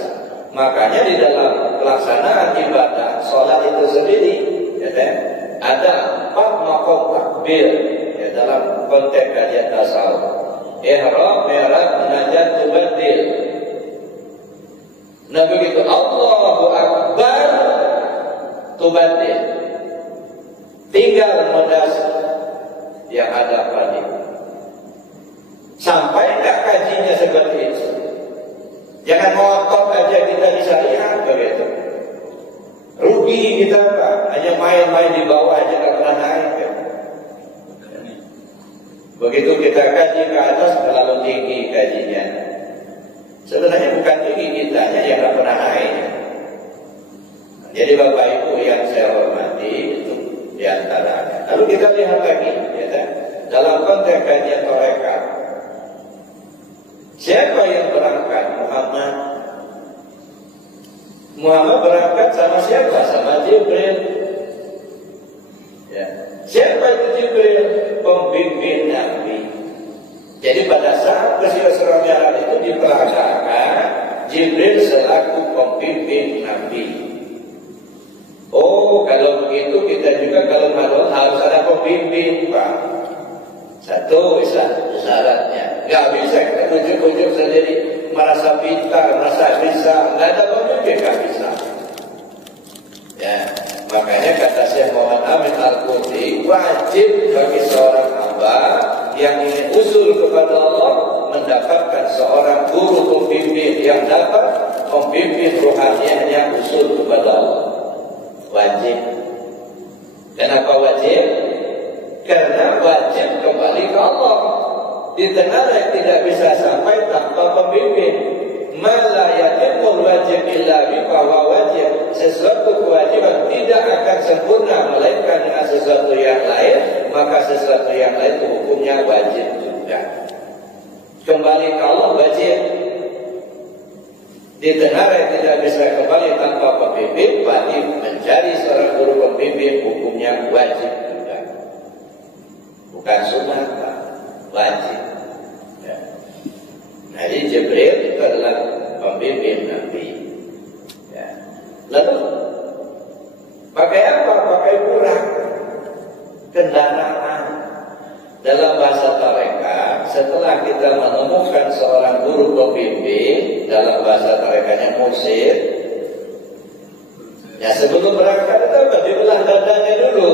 Makanya di dalam pelaksanaan ibadah sholat itu sendiri, ya kan, ada 4 maqam takbir ya, dalam konteks kajian tasawuf. Ihram, mi'raj, munajat, tubaddil. Nah, begitu Allahu Akbar, tubaddil. Tinggal mudas yang ada qadim. Sampai enggak kajinya sebenarnya tinggi kita Pak, hanya main-main di bawah aja nggak pernah naik ya. Begitu kita kaji ke atas terlalu tinggi kajinya. Sebenarnya bukan tinggi kitanya yang nggak pernah naik. Jadi Bapak Ibu yang saya hormati itu diantaranya. Lalu kita lihat lagi, ya, dalam konteks kajian tarekat, siapa yang berangkat? Muhammad berangkat sama siapa? Sama Jibril. Ya. Siapa itu Jibril? Pembimbing Nabi. Jadi pada saat peristiwa Isra Mi'raj itu diperagakan Jibril selaku pembimbing Nabi. Oh, kalau begitu kita juga kalau malu harus ada pembimbing, Pak. Satu syaratnya. Gak bisa kita ujuk-ujuk sendiri merasa pintar, merasa bisa. Gak ada pembimbing, gak bisa. Ya, makanya kata Syekh Muhammad Amin Al-Qudhi, wajib bagi seorang hamba yang ingin usul kepada Allah mendapatkan seorang guru pembimbing yang dapat membimbing ruhaniahnya usul kepada Allah. Wajib. Kenapa wajib? Karena wajib kembali ke Allah. Di tengah yang tidak bisa sampai tanpa pembimbing. Mala yatimul wajib illa bi bahwa wajib, sesuatu kewajiban tidak akan sempurna melainkan dengan sesuatu yang lain, maka sesuatu yang lain itu hukumnya wajib juga. Kembali ke Allah wajib. Di tengah yang tidak bisa kembali tanpa pembimbing, wajib mencari seorang guru pembimbing, hukumnya wajib juga. Bukan sunnah, wajib. Ya. Jadi Jibril itu adalah pembimbing Nabi. Ya. Lalu pakai apa? Pakai burak, kendaraan. Dalam bahasa tarekat, setelah kita menemukan seorang guru pembimbing, dalam bahasa tarekatnya mursyid, ya sebelum berangkat itu apa? Dibelah dadanya dulu.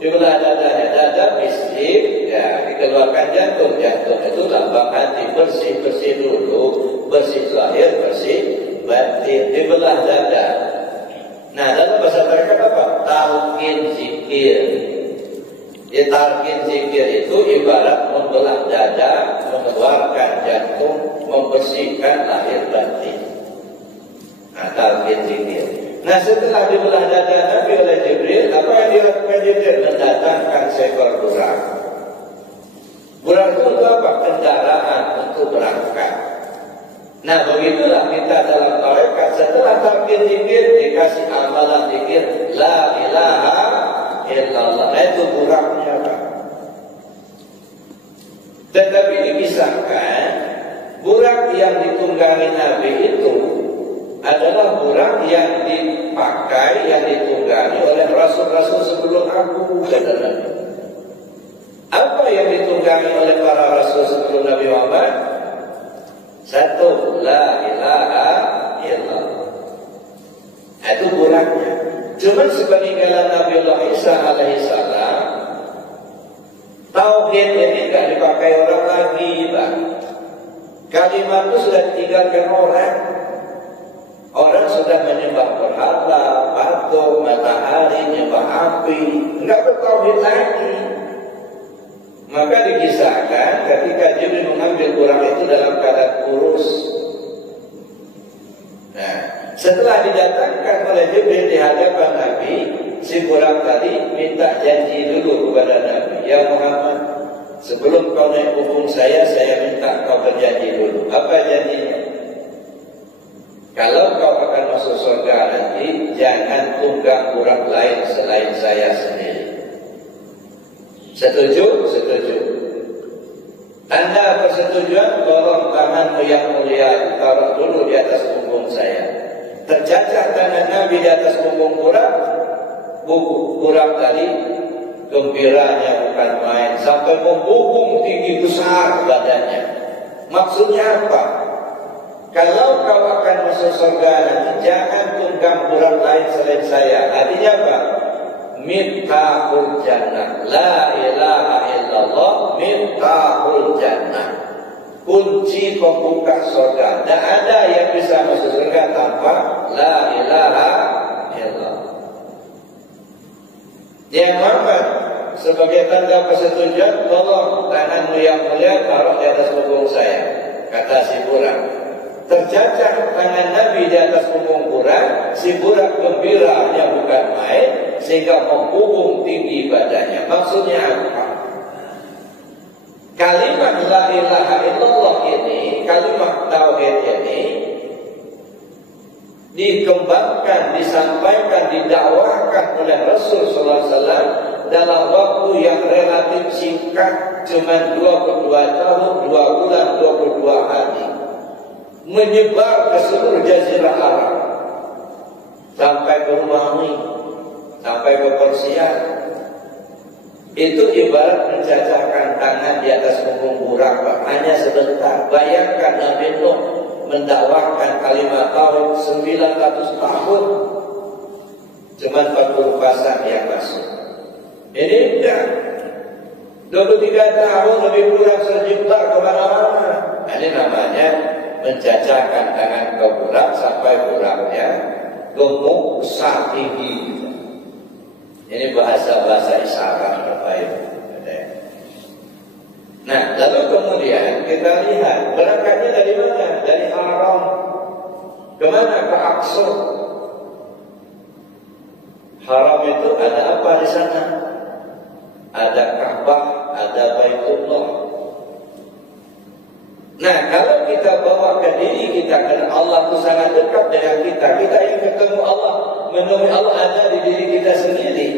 Dibelah dadanya, dada fisik, ya dikeluarkan jantung. Jantung itu lambang hati, bersih-bersih dulu, bersih lahir, bersih batin. Dibelah dada. Nah, dalam bahasa tarekat apa? Talqin zikir. Ya, talqin zikir itu ibarat membelah dada, mengeluarkan jantung, membersihkan lahir batin. Nah, talqin zikir. Nah, setelah dibelah dada Nabi oleh Jibril, apa yang dilakukan Jibril? Mendatangkan seekor burak. Burak itu untuk apa? Kendaraan untuk berangkat. Nah, begitulah kita dalam tarekat. Setelah talqin zikir, dikasih amalan zikir la ilaha illallah. Nah, itu buraknya, Pak. Tetapi dikisahkan burak yang ditunggangi Nabi itu adalah burak yang dipakai, yang ditunggangi oleh rasul-rasul sebelum aku, kata Nabi. Apa yang ditunggangi oleh para rasul sebelum Nabi Muhammad? Satu, la ilaha illallah. Itu buraknya. Cuma sepeninggalan Nabi Allah Isa alaihissalam, tauhid ini tidak dipakai orang lagi, Pak. Kalimat itu sudah ditinggalkan orang. Orang sudah menyembah berhala, patung, matahari, menyembah api, enggak bertauhid lagi. Maka dikisahkan ketika Jibril mengambil burak itu dalam keadaan kurus. Nah, setelah didatangkan oleh Jibril di hadapan Nabi, si burak tadi minta janji dulu kepada Nabi. Ya Muhammad, sebelum kau naik punggung saya minta kau berjanji dulu. Apa janjinya? Kalau kau akan masuk surga nanti, jangan tunggang burak lain selain saya sendiri. Setuju? Setuju. Tanda persetujuan, tolong tanganmu yang mulia taruh dulu di atas punggung saya. Tercacat tangan Nabi di atas punggung burak tadi, gembiranya bukan main, sampai membungkung tinggi besar badannya. Maksudnya apa? Kalau kau akan masuk surga nanti, jangan tunggang burak lain selain saya. Artinya apa? Miftahul jannah, la ilaha illallah, miftahul jannah, kunci pembuka surga. Tak ada yang bisa masuk surga tanpa la ilaha illallah. Ya Muhammad, sebagai tanda persetujuan, tolong tanganmu yang mulia taruh di atas punggung saya, kata si Burak. Terjajah tangan Nabi di atas punggung Burak, si Burak gembira yang bukan main, sehingga menghubung tinggi badannya. Maksudnya apa? Kalimat la ilaha illallah ini, kalimat tauhid ini dikembangkan, disampaikan, didakwahkan oleh Rasul sallallahu alaihi wasallam dalam waktu yang relatif singkat, cuma 22 tahun, 2 bulan, 22 hari. Menyebar ke seluruh jazirah Arab, sampai ke Romawi, sampai ke Persia. Itu ibarat menjajahkan tangan di atas punggung Burak, hanya sebentar. Bayangkan Nabi Nuh mendakwahkan kalimat tauhid 900 tahun, cuma 40 pasang yang masuk. Ini enggak, 23 tahun lebih kurang sejuta kemana-mana. Ini namanya menjajahkan tangan ke Burak sampai Buraknya gemuk besar tinggi. Ini bahasa-bahasa isyarat terbaik. Nah, lalu kemudian kita lihat berangkatnya dari mana? Dari Haram. Kemana? Ke Aqsa. Haram itu ada apa di sana? Ada Ka'bah, ada Baitullah. Nah, kalau kita bawa ke diri kita, karena Allah itu sangat dekat dengan kita, kita ingin ketemu Allah, menemui Allah ada di diri kita sendiri,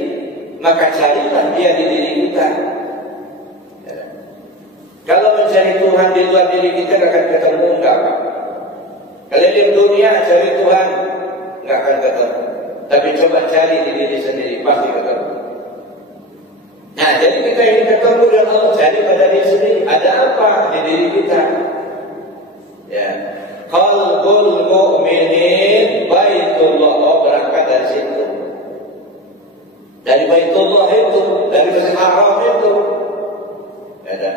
maka carilah dia di diri kita. Kalau mencari Tuhan di luar diri kita, tidak akan ketemu, enggak. Kalau di dunia cari Tuhan, enggak akan ketemu. Tapi coba cari di diri sendiri, pasti ketemu. Nah, jadi kita ingin ketemu dengan Allah, cari pada diri sendiri. Ada apa di diri kita? Ya, qalbul mu'minin Baitullah. Oh, berangkat dari situ, dari Baitullah itu, dari Masjid Haram itu. Ya,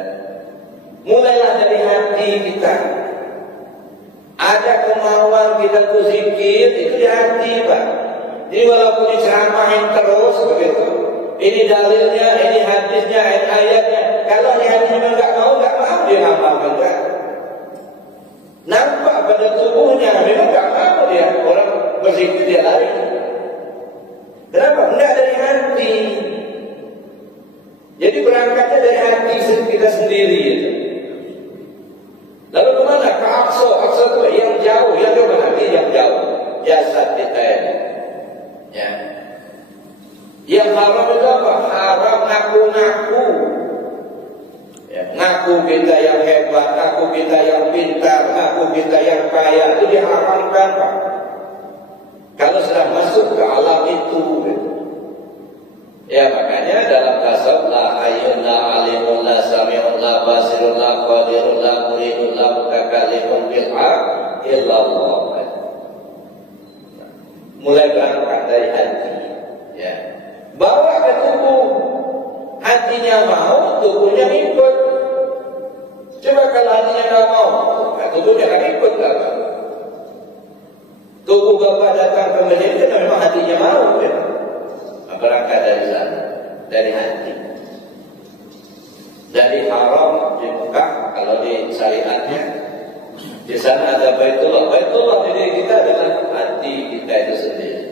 mulailah dari hati kita. Ada kemauan kita untuk zikir, itu di hati, Pak. Jadi walaupun diceramahin terus begitu, ini dalilnya, ini hadisnya, ini ayatnya, kalau di hati memang enggak mau dia ngamalkan, enggak. Nampak pada tubuhnya memang enggak mau dia, orang berzikir dia lari. Kenapa? Enggak dari hati. Jadi berangkatnya dari hati kita sendiri itu. Lalu kemana? Ke Aqsa. Aqsa itu yang jauh, yang mana? Yang jauh. Jasad kita ini. Ya. Yang haram itu apa? Haram ngaku-ngaku. Ya, ngaku kita yang hebat, ngaku kita yang pintar, ngaku kita yang kaya, itu diharamkan, Pak. Kalau sudah masuk ke alam itu. Ya, makanya dalam tasawuf la hayyun la alimun la sami'un la basirun la qadirun la muridun la mutakallimun bil haq illallah. Mulai berangkat dari hati, ya. Bawa ke tubuh. Hatinya mau, tubuhnya ikut. Coba kalau hatinya nggak mau, tubuhnya akan ikut nggak? Tubuh Bapak datang ke masjid itu memang hatinya mau, ya. Berangkat dari sana, dari hati. Dari haram di Mekah, kalau di syariatnya, di sana ada Baitullah. Baitullah di diri kita adalah hati kita itu sendiri.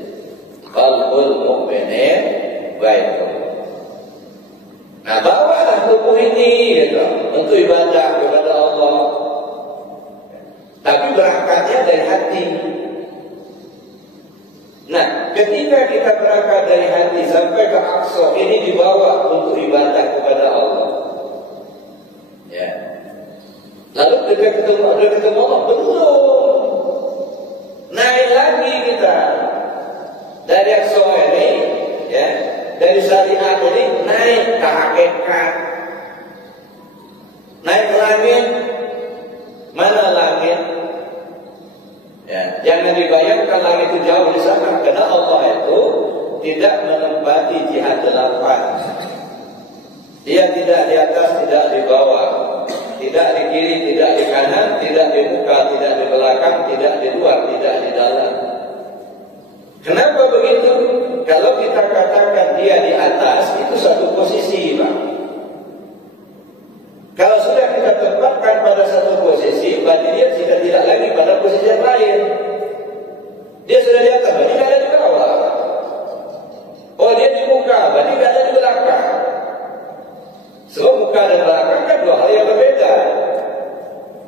Qalbul mu'minin Baitullah. Nah, bawalah tubuh ini gitu, untuk ibadah kepada Allah. Tapi berangkatnya dari hati. Nah, ketika kita berangkat dari hati sampai ke Aqsa, ini dibawa untuk ibadah kepada Allah. Ya. Lalu dekat ketemu Allah belum. Naik lagi kita dari Aqsa ini, ya, dari syariat ini naik ke hakikat. Naik ke langit. Mana langit? Ya, jangan dibayangkan langit itu jauh di sana, karena Allah itu tidak menempati jihad 8. Dia tidak di atas, tidak di bawah, tidak di kiri, tidak di kanan, tidak di muka, tidak di belakang, tidak di luar, tidak di dalam. Kenapa begitu? Kalau kita katakan dia di atas, itu satu posisi, Pak. Kalau sudah kita tempatkan pada satu posisi, berarti dia sudah tidak lagi pada posisi yang lain. Dia sudah di atas, berarti tidak ada di bawah. Oh, dia di muka, berarti tidak ada di belakang. Sebab muka dan belakang kan dua hal yang berbeda.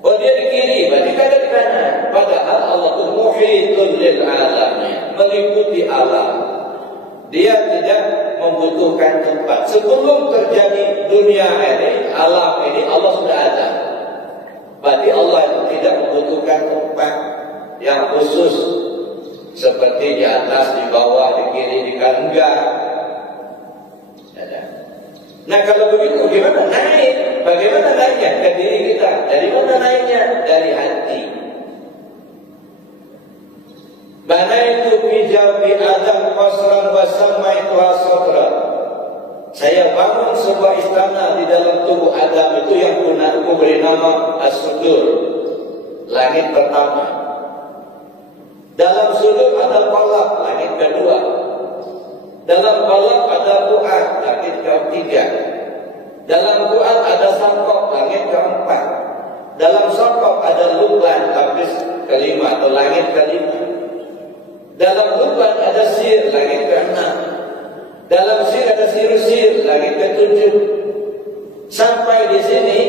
Oh, dia di kiri, berarti tidak ada di kanan. Padahal Allah itu muhitun lil alamin, meliputi alam. Dia tidak membutuhkan tempat. Sebelum terjadi dunia ini, alam ini, Allah sudah ada. Berarti Allah itu tidak membutuhkan tempat yang khusus seperti di atas, di bawah, di kiri, di kanan. Enggak. Nah, kalau begitu gimana naik? Bagaimana naiknya ke diri kita? Dari mana naiknya? Dari hati. Banaitu fi jawfi Adam qasran wa samaituha sadra. Saya bangun sebuah istana di dalam tubuh Adam itu yang aku beri nama As-Sudur, langit pertama. Dalam sudut ada qalab, langit kedua. Dalam qalab ada fuad, langit ketiga. Dalam fuad ada saqaf, langit keempat. Dalam saqaf ada luban, lapis kelima atau langit kelima. Dalam luban ada sir, langit keenam. Dalam sir ada sir-sir, langit ketujuh. Sampai di sini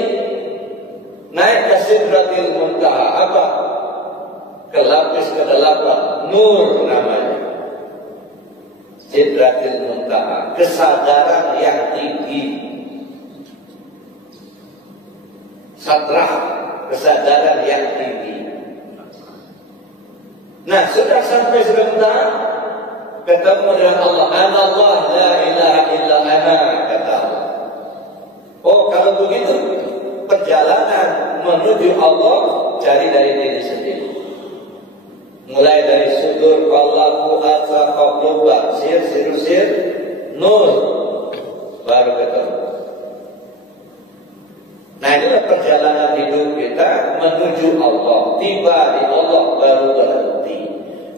naik ke Sidratil Muntaha. Apa? Ke lapis ke-8, nur namanya. Sidratil Muntaha, kesadaran yang tinggi. Sadrah, kesadaran yang tinggi. Nah, sudah sampai sebentar ketemu dengan Allah. Anallah la ilaha illa ana, kata Allah. Oh, kalau begitu perjalanan menuju Allah cari dari diri sendiri. Mulai dari sudur, qalab, fuad, saqaf, luban, sir, nur, baru ketemu. Nah, inilah perjalanan hidup kita menuju Allah. Tiba di Allah baru berhenti.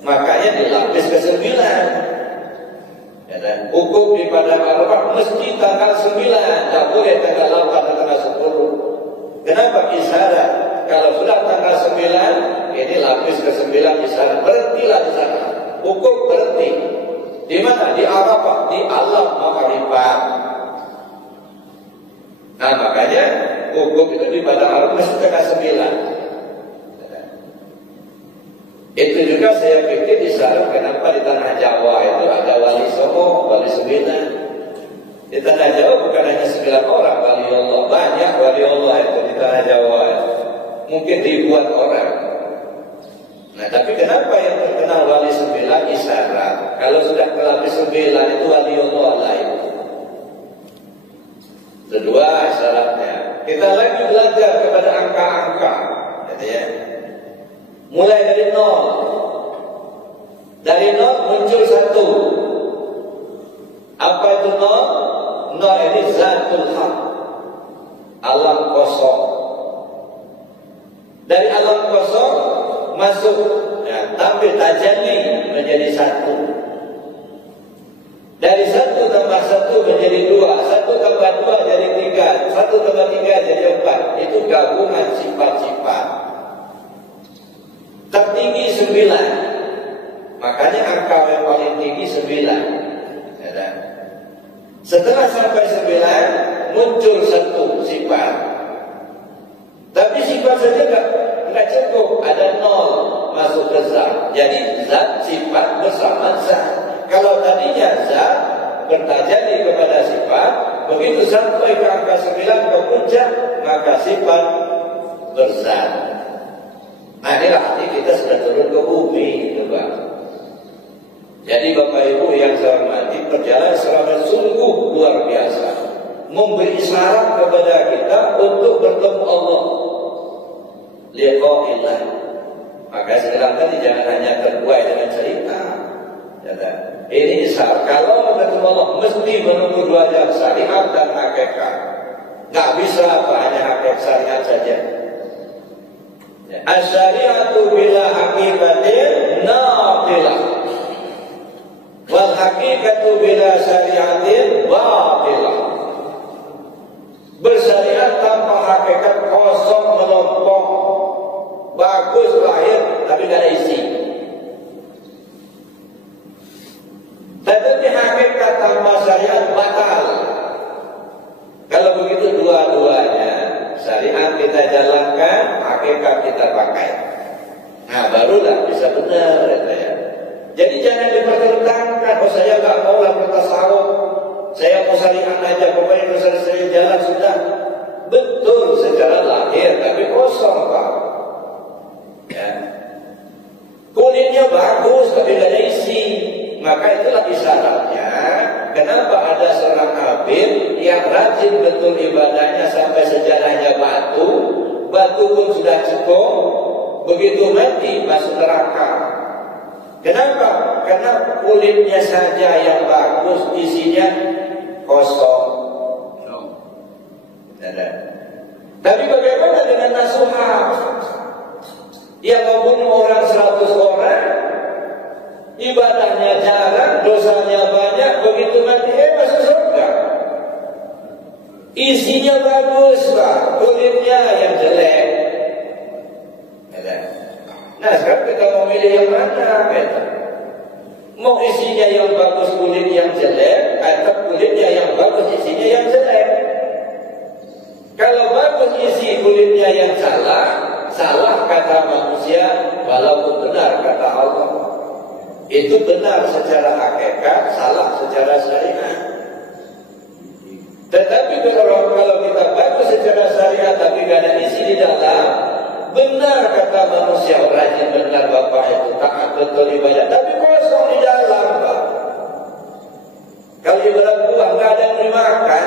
Makanya di lapis ke-9. Ya, dan hukum di padang Arafah mesti tanggal 9, tak boleh tanggal 8 atau tanggal 10. Kenapa isyarat? Kalau sudah tanggal 9, ini lapis ke-9 isyarat, berhentilah di sana. Hukum berhenti. Di mana? Di Arafah, di alam ma'rifat. Nah, makanya hukum itu di padang Arafah mesti tanggal 9. Itu juga saya pikir isyarat kenapa di tanah Jawa itu ada wali Songo, wali 9. Di tanah Jawa bukan hanya 9 orang wali Allah, banyak wali Allah itu di tanah Jawa. Mungkin ribuan orang. Nah, tapi kenapa yang terkenal wali 9 isyarat? Kalau sudah ke lapis 9 itu wali Allah lain. Kedua isyaratnya, kita lagi belajar kepada angka-angka, gitu ya. Mulai dari 0. Dari 0 muncul 1. Apa itu 0? 0 ini zatul haq, alam kosong. Dari alam kosong masuk, ya, tampil tajalli menjadi 1. Dari 1 tambah 1 menjadi 2, 1 tambah 2 jadi 3, 1 tambah 3 jadi 4. Itu gabungan sifat-sifat. Tertinggi 9. Makanya angka yang paling tinggi 9. Ya, setelah sampai 9 muncul 1 sifat. Tapi sifat saja enggak cukup, ada 0 masuk ke zat. Jadi zat sifat bersama zat. Kalau tadinya zat bertajalli kepada sifat, begitu sampai ke angka 9 ke puncak, maka sifat berzat. Nah, inilah arti kita sudah turun ke bumi, gitu Pak. Jadi Bapak Ibu yang saya hormati, perjalanan selama sungguh luar biasa, memberi isyarat kepada kita untuk bertemu Allah. Liqa'illah. Maka sekarang tadi jangan hanya terbuai dengan cerita. Ini isyarat. Kalau mau ketemu Allah, mesti menunggu 2 jam, syariat dan hakikat. Nggak bisa apa hanya hakikat syariat saja. As-syari'atu bila hakikatin naqilah, wal hakikatu bila syari'atin hakikat kosong melompong, bagus lahir tapi tidak ada isi. Tetapi hakikat tanpa syariat batal. Kalau begitu dua-duanya, syariat kita jalankan, hakikat kita pakai. Nah barulah bisa benar ya. Jadi jangan dipertentangkan, oh saya nggak mau lah bertasawuf, saya mau syariat aja, pokoknya kalau saya jalan sudah. Betul secara lahir, tapi kosong Pak. Ya. Kulitnya bagus, tapi tidak ada isi. Maka itulah isyaratnya kenapa ada seorang abid yang rajin betul ibadahnya sampai sejarahnya batu pun sudah cukup, begitu mati masuk neraka. Kenapa? Karena kulitnya saja yang bagus, isinya kosong. Tapi bagaimana dengan nasuhah yang membunuh orang 100 orang, ibadahnya jarang, dosanya banyak, begitu mati masuk surga. Isinya bagus Pak, kulitnya yang jelek. Nah sekarang kita mau milih yang mana? Mau isinya yang bagus, kulit yang jelek, atau kulitnya yang bagus, isinya yang jelek? Kalau bagus isi kulitnya yang salah kata manusia, walaupun benar kata Allah. Itu benar secara hakikat, salah secara syariat. Tetapi kalau kita bagus secara syariat tapi tidak ada isi di dalam, benar kata manusia, rajin benar Bapak itu taat betul ibadah, tapi kosong di dalam Pak. Kalau ibadah buah nggak ada yang dimakan,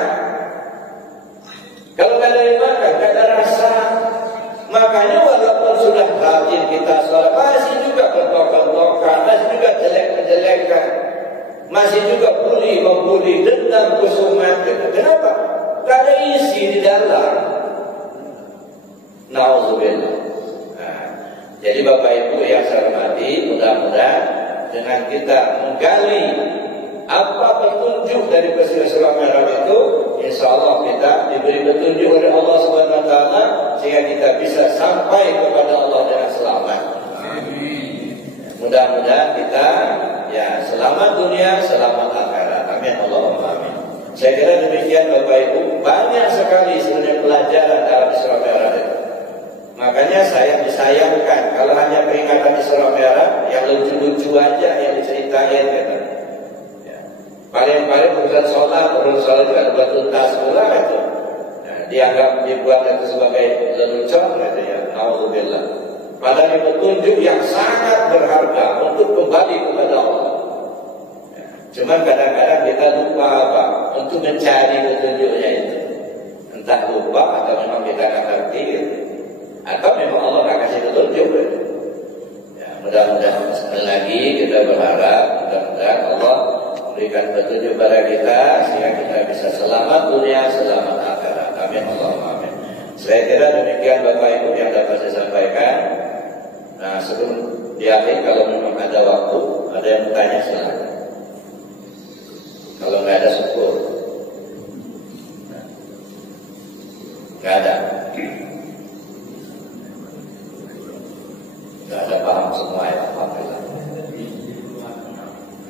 kalau nggak ada yang dimakan nggak ada rasa. Makanya walaupun sudah rajin kita sholat, masih juga bentok-bentokan, masih juga jelek-jelekan, masih juga membuli, dendam, kusumat. Kenapa? Nggak ada isi di dalam. Nauzubillah. Nah, jadi Bapak Ibu yang saya hormati, mudah-mudahan dengan kita menggali apa petunjuk dari peristiwa Isra Mi'raj itu, insya Allah kita diberi petunjuk oleh Allah Subhanahu Wa Taala sehingga kita bisa sampai kepada Allah dengan selamat. Mudah-mudahan kita ya selamat dunia, selamat akhirat. Amin Allahumma amin. Saya kira demikian Bapak Ibu, banyak sekali sebenarnya pelajaran dalam Isra Mi'raj itu. Makanya saya disayangkan kalau hanya peringatan Isra Mi'raj yang lucu-lucu aja yang diceritain gitu. Ya. Paling-paling urusan sholat itu ada tuntas pula itu. Nah, dibuat itu sebagai lelucon gitu ya. Alhamdulillah. Padahal petunjuk yang sangat berharga untuk kembali kepada Allah. Ya. Cuma kadang-kadang kita lupa Pak untuk mencari petunjuknya itu. Entah lupa atau memang kita nggak ngerti gitu. Atau memang Allah akan kasih petunjuk. Ya, mudah-mudahan sekali lagi kita berharap mudah-mudahan Allah memberikan petunjuk pada kita sehingga kita bisa selamat dunia, selamat akhirat. Amin Allahumma amin. Saya kira demikian Bapak Ibu yang dapat saya sampaikan. Nah sebelum diakhiri kalau memang ada waktu, ada yang bertanya silakan. Kalau nggak ada syukur. Nggak ada. Nggak ada, paham semua ya, alhamdulillah.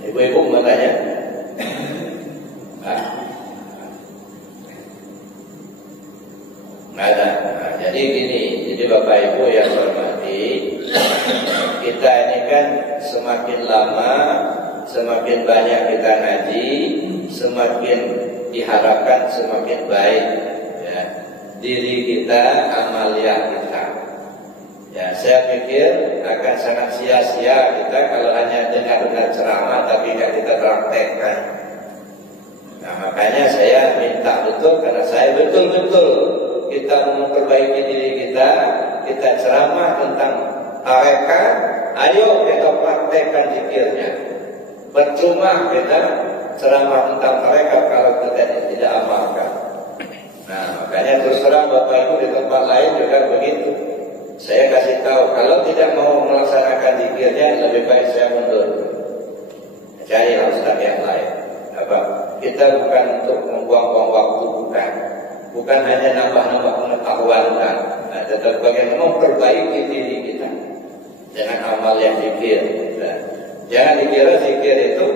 Ibu-ibu mau tanya? Nggak ada. Nah, jadi gini, jadi Bapak Ibu yang hormati, kita ini kan semakin lama, semakin banyak kita ngaji, semakin diharapkan semakin baik ya, diri kita, amalia kita. Ya, saya pikir akan sangat sia-sia kita kalau hanya dengar-dengar ceramah tapi tidak kita praktekkan. Nah, makanya saya minta betul, karena saya betul-betul kita memperbaiki diri kita ceramah tentang tarekat, ayo kita praktekkan zikirnya. Percuma kita ceramah tentang tarekat kalau kita tidak amalkan. Nah, makanya terus terang Bapak Ibu di tempat lain juga begitu. Saya kasih tahu, kalau tidak mau melaksanakan zikirnya, lebih baik saya mundur. Cari ustaz yang lain. Apa? Kita bukan untuk membuang-buang waktu, bukan hanya nambah-nambah pengetahuan bagaimana memperbaiki diri kita dengan amal yang zikir. Nah, jangan dikira zikir itu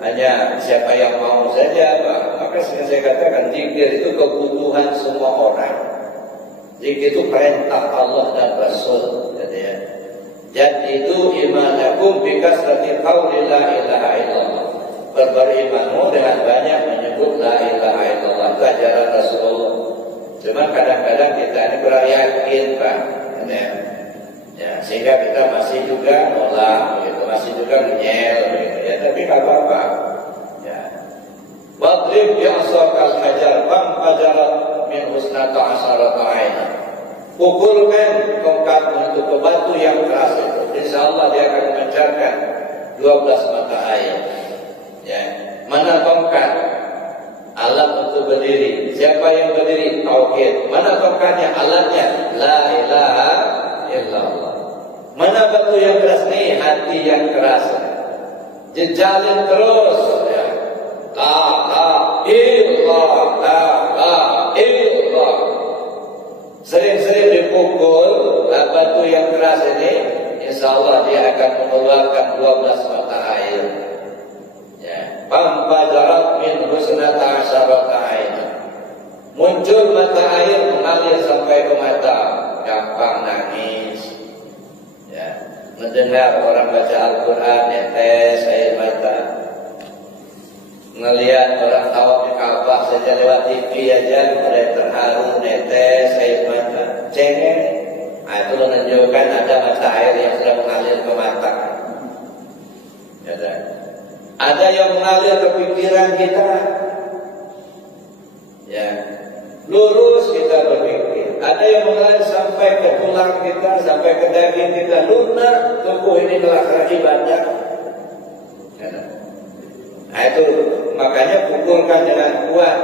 hanya siapa yang mau saja, Pak. Maka saya katakan zikir itu kebutuhan semua orang. Zikir itu perintah Allah dan Rasul, gitu ya. Dan itu imanakum bikasrati qauli la ilaha illallah. Berimanmu dengan banyak menyebut la ilaha illallah. Itu ajaran Rasulullah. Cuma kadang-kadang kita ini kurang yakin, Pak. Ya, sehingga kita masih juga nolak, gitu. Masih juga menyel, gitu. Ya, tapi nggak apa-apa. Ya. Wadrib bi'asakal hajar bang fajarat min husnata asharata aina. Pukulkan tongkatmu itu ke batu yang keras itu. Insya Allah dia akan memancarkan 12 mata air. Ya. Mana tongkat? Alat untuk berdiri. Siapa yang berdiri? Tauhid. Mana tongkatnya? Alatnya la ilaha illallah. Mana batu yang keras? Nih hati yang keras. Jejalin terus. Ya. La ilaha illallah. Sering-sering dipukul batu yang keras ini, insya Allah dia akan mengeluarkan 12 mata air. Ya. Pampajarat min husnata asyarata air. Muncul mata air mengalir sampai ke mata. Gampang nangis. Ya. Mendengar orang baca Al-Quran, netes air mata. Melihat orang tawaf di Ka'bah saja lewat TV aja mulai terharu, netes air mata, cengeng. Nah, itu menunjukkan ada mata air yang sudah mengalir ke mata. Ya, ada yang mengalir ke pikiran kita. Ya, lurus kita berpikir. Ada yang mengalir sampai ke tulang kita, sampai ke daging kita. Lunak, tubuh ini telah ibadah. Ya, nah itu makanya pukulkan dengan kuat,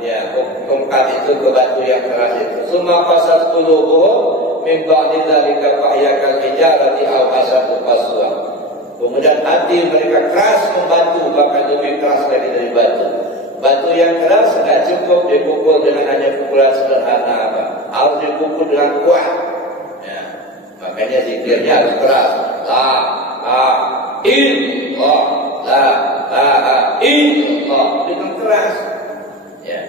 ya, tongkat itu ke batu yang keras itu. Summa qasat qulubuhum min ba'di dzalika fahyakal hijarati aw asadu qaswa. Kemudian hati mereka keras membantu, bahkan lebih keras lagi dari batu. Batu yang keras tidak cukup dipukul dengan hanya pukulan sederhana, apa? Harus dipukul dengan kuat. Ya, makanya zikirnya harus keras. La illallah, la illallah, dengan keras. Ya.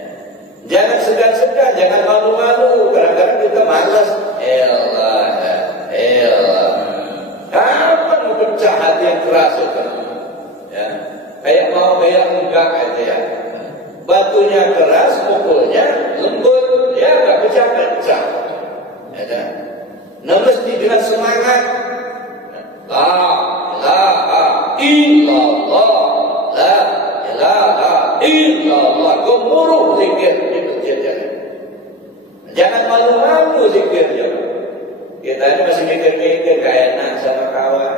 Jangan segan-segan, jangan malu-malu. Kadang-kadang kita malas. Allah. Kapan mau pecah hati yang keras itu? Ya. Kayak mau kayak enggak aja ya. Batunya keras, pukulnya lembut, ya enggak pecah-pecah. Ya kan? Nah, mesti dengan semangat. La ilaha illallah, la ilaha illallah. Gemuruh zikir di masjid. Jangan malu-malu zikirnya. Kita ini masih mikir-mikir gak enak sama kawan.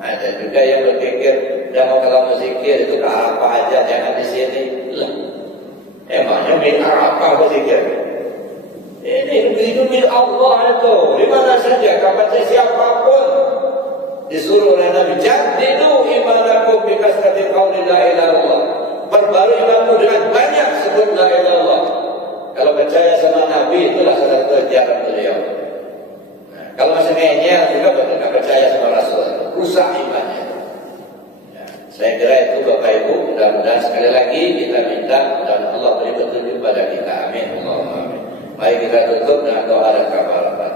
Ada juga yang berpikir, udah kalau mau zikir itu ke apa aja, jangan di sini. Lah, emangnya milik apa berzikir? Ini milik Allah itu. Di mana saja, kapan saja, siapapun. Disuruh oleh Nabi, jadidu imanakum bikasrati qauli la ilaha illallah. Perbarui imanmu dengan banyak sebut la ilaha illallah. Kalau percaya sama Nabi, itulah salah satu ajaran beliau. Nah, kalau masih ngeyel juga betul nggak percaya sama Rasul, rusak imannya. Ya, saya kira itu Bapak Ibu, mudah-mudahan sekali lagi kita minta dan Allah beri petunjuk pada kita. Amin. Allahumma amin. Mari kita tutup dengan doa dan kafaraat.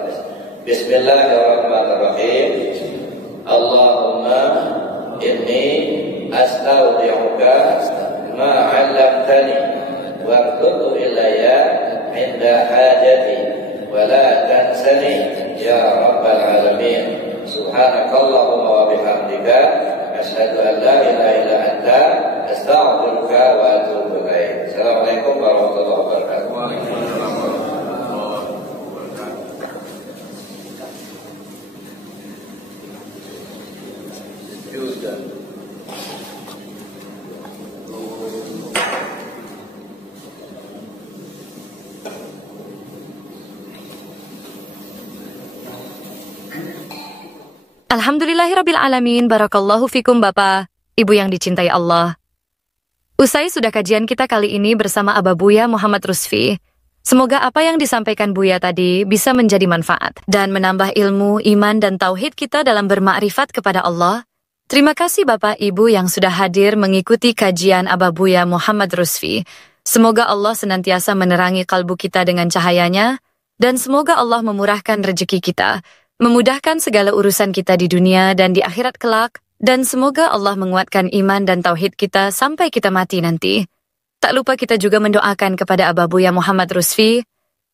Bismillahirrahmanirrahim. Allahumma inni astaudi'uka ma 'allamtani waqtuhu ilayya 'inda hajati wa la tansani ya rabbal alamin. Subhanakallahumma wa bihamdika asyhadu an la ilaha illa anta astaghfiruka wa atubu ilaik. Assalamualaikum warahmatullahi wabarakatuh. Alhamdulillahirrabbilalamin. Barakallahu fikum Bapak, Ibu yang dicintai Allah. Usai sudah kajian kita kali ini bersama Ababuya Muhammad Rusfi. Semoga apa yang disampaikan Buya tadi bisa menjadi manfaat dan menambah ilmu, iman, dan tauhid kita dalam bermakrifat kepada Allah. Terima kasih Bapak Ibu yang sudah hadir mengikuti kajian Abah Buya Muhammad Rusfi. Semoga Allah senantiasa menerangi kalbu kita dengan cahayanya, dan semoga Allah memurahkan rezeki kita, memudahkan segala urusan kita di dunia dan di akhirat kelak, dan semoga Allah menguatkan iman dan tauhid kita sampai kita mati nanti. Tak lupa kita juga mendoakan kepada Abah Buya Muhammad Rusfi.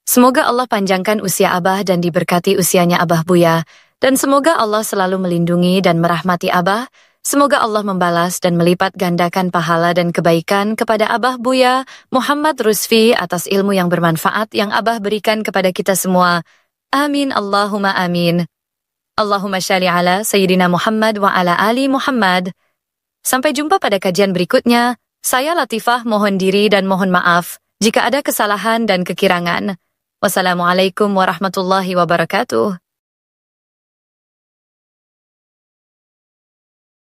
Semoga Allah panjangkan usia Abah dan diberkati usianya Abah Buya. Dan semoga Allah selalu melindungi dan merahmati Abah. Semoga Allah membalas dan melipat gandakan pahala dan kebaikan kepada Abah Buya Muhammad Rusfi atas ilmu yang bermanfaat yang Abah berikan kepada kita semua. Amin Allahumma amin. Allahumma shalli ala Sayyidina Muhammad wa ala ali Muhammad. Sampai jumpa pada kajian berikutnya. Saya Latifah mohon diri dan mohon maaf jika ada kesalahan dan kekirangan. Wassalamualaikum warahmatullahi wabarakatuh.